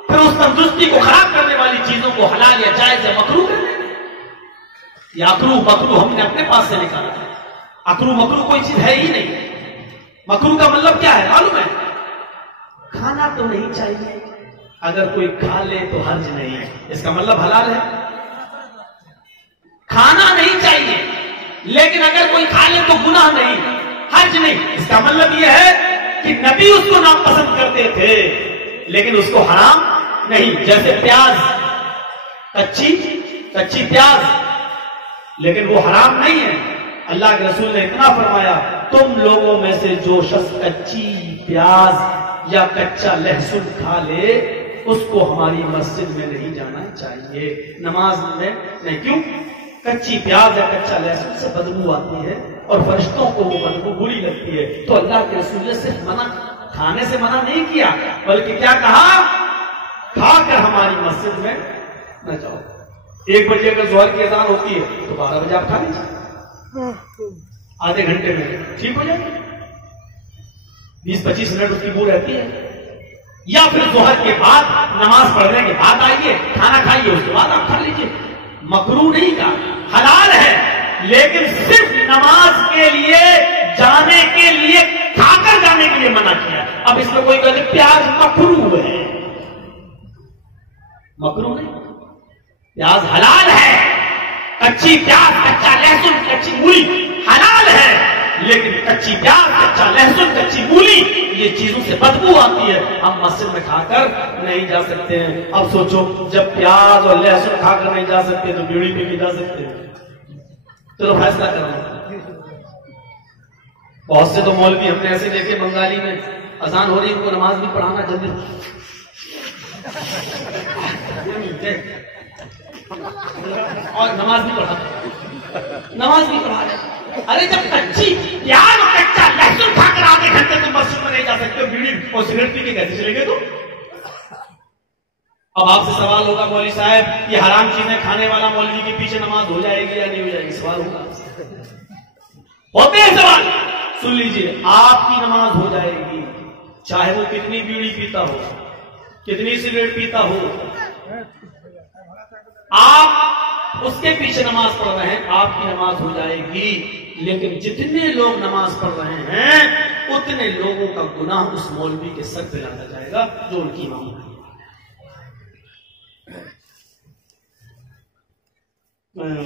پھر اس تندرستی کو خراب کرنے والی چیزوں کو حلال یا جائز یا مکروہ کر دیں۔ یا اکرو مکرو ہم نے اپنے پاس سے نکالا ہے۔ اکرو مکرو کوئی چیز ہے ہی نہیں۔ مکرو کا مطلب کیا ہے معلوم ہے؟ کھانا تو نہیں چاہیے، اگر کوئی کھا لے تو حرج نہیں ہے، اس کا مطلب حلال ہے۔ کھانا نہیں چاہیے لیکن اگر کوئی کھا لے تو گناہ نہیں، حرج نہیں، اس کا مطلب یہ ہے کہ نبی اس کو ناپسند کرتے تھے لیکن اس کو حرام نہیں۔ جیسے پیاز، کچی پیاز، لیکن وہ حرام نہیں ہے۔ اللہ کے رسول نے اتنا فرمایا، تم لوگوں میں سے جو شخص کچی پیاز یا کچا لہسن کھا لے اس کو ہماری مسجد میں نہیں جانا چاہیے، نماز میں نہیں۔ کیوں؟ کچی پیاز یا کچا لہسن سے بدبو آتی ہے اور فرشتوں کو وہ بدبو بری لگتی ہے۔ تو اللہ کے رسول نے صرف کھانے سے منع نہیں کیا، بلکہ کیا کہا؟ کھا کر ہماری مسجد میں نہ جاؤ۔ 1 بجے اگر ظہر کی اذان ہوتی ہے تو 12 بجے آپ کھا لیجیے، آدھے گھنٹے میں ٹھیک ہو جائے گا۔ 20-25 منٹ اس کی بو رہتی ہے، یا پھر ظہر کے بعد نماز پڑھنے کے بعد آئیے کھانا کھائیے اس کے بعد آپ کھا لیجیے. مکروہ نہیں کا حلال ہے لیکن صرف نماز کے لیے جانے کے لیے کھا کر جانے کے لیے منع کیا. اب اس میں کوئی کہتے پیاز مکروہ ہے. مکروہ نہیں, پیاز حلال ہے. کچی پیاز کچا لہسن کچی مولی حلال ہے لیکن کچی پیاز کچا لہسن کچی مولی یہ چیزوں سے بدبو آتی ہے. ہم مسجد میں کھا کر نہیں جا سکتے ہیں. اب سوچو جب پیاز اور لہسن کھا کر نہیں جا سکتے تو بیڑی پہ بھی جا سکتے ہیں. چلو فیصلہ کرنا. بہت سے تو مولوی ہم نے ایسے دیکھے بنگالی میں اذان ہو رہی ان کو نماز بھی پڑھانا جلدی اور نماز بھی پڑھا رہے. ارے جب کچی پیاز اور کچا لہسن کھا کر آدھے گھنٹے تم مسجد میں نہیں جا سکتے بیڑی اور سگریٹ پی کے کیسے چلے گئے تم؟ اب آپ سے سوال ہوگا مولوی صاحب یہ حرام چیزیں کھانے والا مولوی کے پیچھے نماز ہو جائے گی یا نہیں ہو جائے گی؟ سوال ہوگا آپ سے. ہوتے ہیں سوال. سن لیجیے آپ کی نماز ہو جائے گی چاہے وہ کتنی بیڑی پیتا ہو کتنی سگریٹ پیتا ہو. آپ اس کے پیچھے نماز پڑھ رہے ہیں آپ کی نماز ہو جائے گی لیکن جتنے لوگ نماز پڑھ رہے ہیں اتنے لوگوں کا گناہ اس مولوی کے سر پہ لایا جائے گا جو ان کی امام ہے.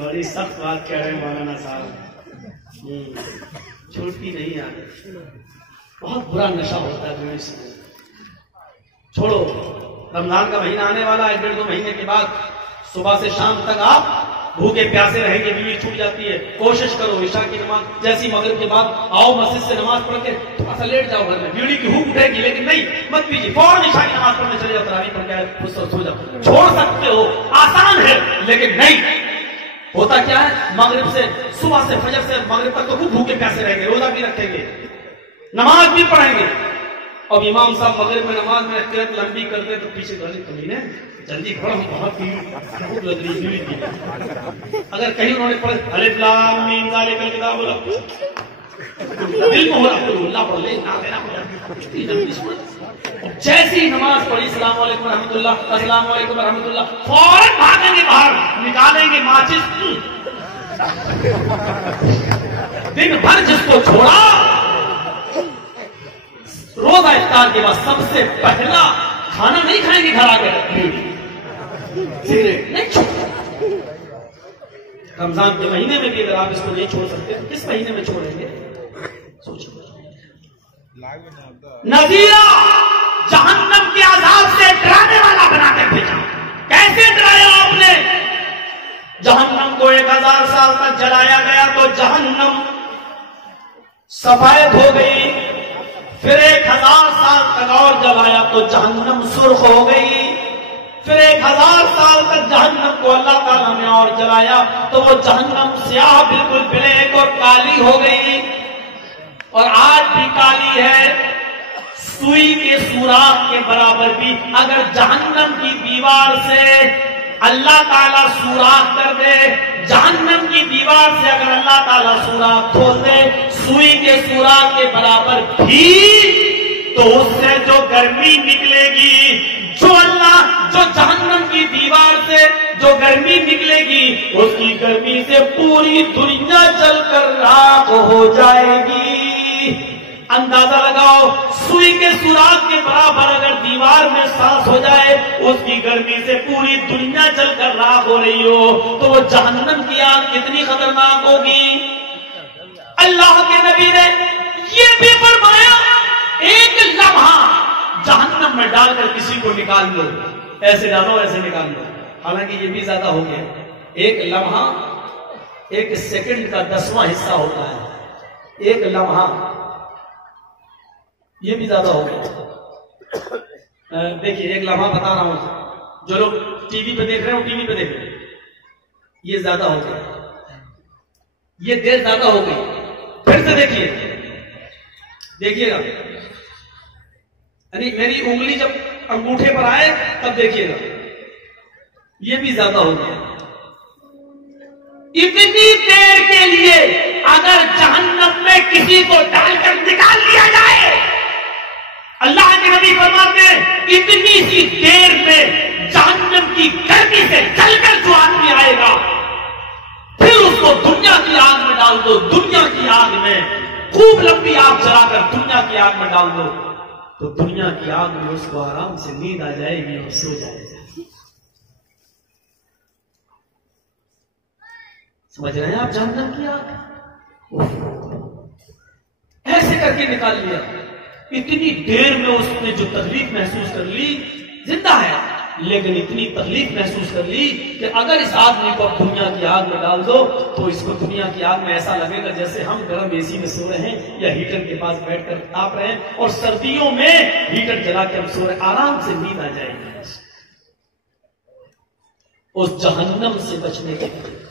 بڑی سخت بات کہہ رہے ہیں مولانا صاحب, چھوٹی نہیں آتی. بہت برا نشہ ہوتا ہے دنیا سے. چھوڑو, رمضان کا مہینہ آنے والا ہے, 1.5-2 مہینے کے بعد صبح سے شام تک آپ بھوکے پیاسے رہیں گے, بیوی چھوٹ جاتی ہے. کوشش کرو عشاء کی نماز جیسی مغرب کے بعد آؤ مسجد سے نماز پڑھ کے تھوڑا سا لیٹ جاؤ گھر میں, بیوی کی بھوک اٹھے گی لیکن نہیں مت پیجیے, فوراً عشاء کی نماز پڑھنے چلے جاؤ, تراویح پڑھ کے سو جاؤ. چھوڑ سکتے ہو, آسان ہے لیکن نہیں. ہوتا کیا ہے مغرب سے صبح سے فجر سے مغرب تک تو خوب بھوکے پیاسے رہیں گے, روزہ بھی رکھیں گے, نماز بھی پڑھیں گے. اب امام صاحب مغرب میں نماز میں قرات لمبی کرتے تو پیچھے کمی جلدی کھڑا ہوں بہت بھوک لگ رہی ہے. اگر کہیں انہوں نے پڑھے الف لام میم ذالک الکتاب بولا دل میں ہو رہا تو اللہ پڑھ لے نہ دینا. جیسی نماز پڑھی السلام علیکم ورحمۃ اللہ السلام علیکم ورحمۃ اللہ فوراً بھاگیں گے باہر, نکالیں گے ماچس. دن بھر جس کو چھوڑا روزہ افطار کے بعد سب سے پہلا کھانا نہیں کھائیں گے گھر آ کے, سگریٹ نہیں چھوڑ. رمضان کے مہینے میں بھی اگر آپ اس کو نہیں چھوڑ سکتے تو کس مہینے میں چھوڑیں گے؟ سوچو. نذیرہ جہنم کے عذاب سے ڈرانے والا بنا کے بھیجا. کیسے ڈرایا آپ نے؟ جہنم کو 1000 سال تک جلایا گیا تو جہنم سفید ہو گئی, پھر 1000 سال تک اور جلایا تو جہنم سرخ ہو گئی, پھر 1000 سال تک جہنم کو اللہ تعالیٰ نے اور جلایا تو وہ جہنم سیاہ بالکل بلیک اور کالی ہو گئی. اور آج بھی کالی ہے, سوئی کے سوراخ کے برابر بھی. اگر جہنم کی دیوار سے اللہ تعالیٰ سوراخ کر دے, جہنم کی دیوار سے اگر اللہ تعالیٰ سوراخ کھول دے سوئی کے سوراخ کے برابر بھی, تو اس سے جو گرمی نکلے گی, جو جہنم کی دیوار سے جو گرمی نکلے گی اس کی گرمی سے پوری دنیا جل کر راکھ ہو جائے گی. اندازہ لگاؤ, سوئی کے سوراخ کے برابر اگر دیوار میں سانس ہو جائے اس کی گرمی سے پوری دنیا جل کر راکھ ہو رہی ہو تو وہ جہنم کی آگ کتنی خطرناک ہوگی. اللہ کے نبی نے یہ بھی فرمایا ایک لمحہ جہنم میں ڈال کر کسی کو نکال لو, ایسے ڈالو ایسے نکال لو. حالانکہ یہ بھی زیادہ ہو گیا, ایک لمحہ 1 سیکنڈ کا 10واں حصہ ہوتا ہے. ایک لمحہ یہ بھی زیادہ ہو گیا. دیکھیے ایک لمحہ بتا رہا ہوں, جو لوگ ٹی وی پہ دیکھ رہے ہیں ٹی وی پہ دیکھ رہے ہیں, یہ زیادہ ہو گیا, یہ دیر زیادہ ہو گئی. پھر سے دیکھیے گا, یعنی میری انگلی جب انگوٹھے پر آئے تب دیکھیے گا, یہ بھی زیادہ ہو گیا. اتنی دیر کے لیے اگر جہنم میں کسی کو ڈال کر نکال لیا جائے, اللہ کے نبی فرماتے ہیں جلا کر دنیا کی آگ میں ڈال دو تو دنیا کی آگ میں اس کو آرام سے نیند آ جائے گی اور سو جائے گا. سمجھ رہے ہیں آپ؟ جہنم کی آگ ایسے کر کے نکال لیا. اتنی دیر میں اس نے جو تکلیف محسوس کر لی، زندہ ہے لیکن اتنی تکلیف محسوس کر لی کہ اگر اس آدمی کو دنیا کی آگ میں ڈال دو تو اس کو دنیا کی آگ میں ایسا لگے گا جیسے ہم گرم اے سی میں سو رہے ہیں یا ہیٹر کے پاس بیٹھ کر تاپ رہے ہیں، اور سردیوں میں ہیٹر جلا کے ہم سو رہے ہیں، آرام سے نیند آ جائے گی. اس جہنم سے بچنے کے لیے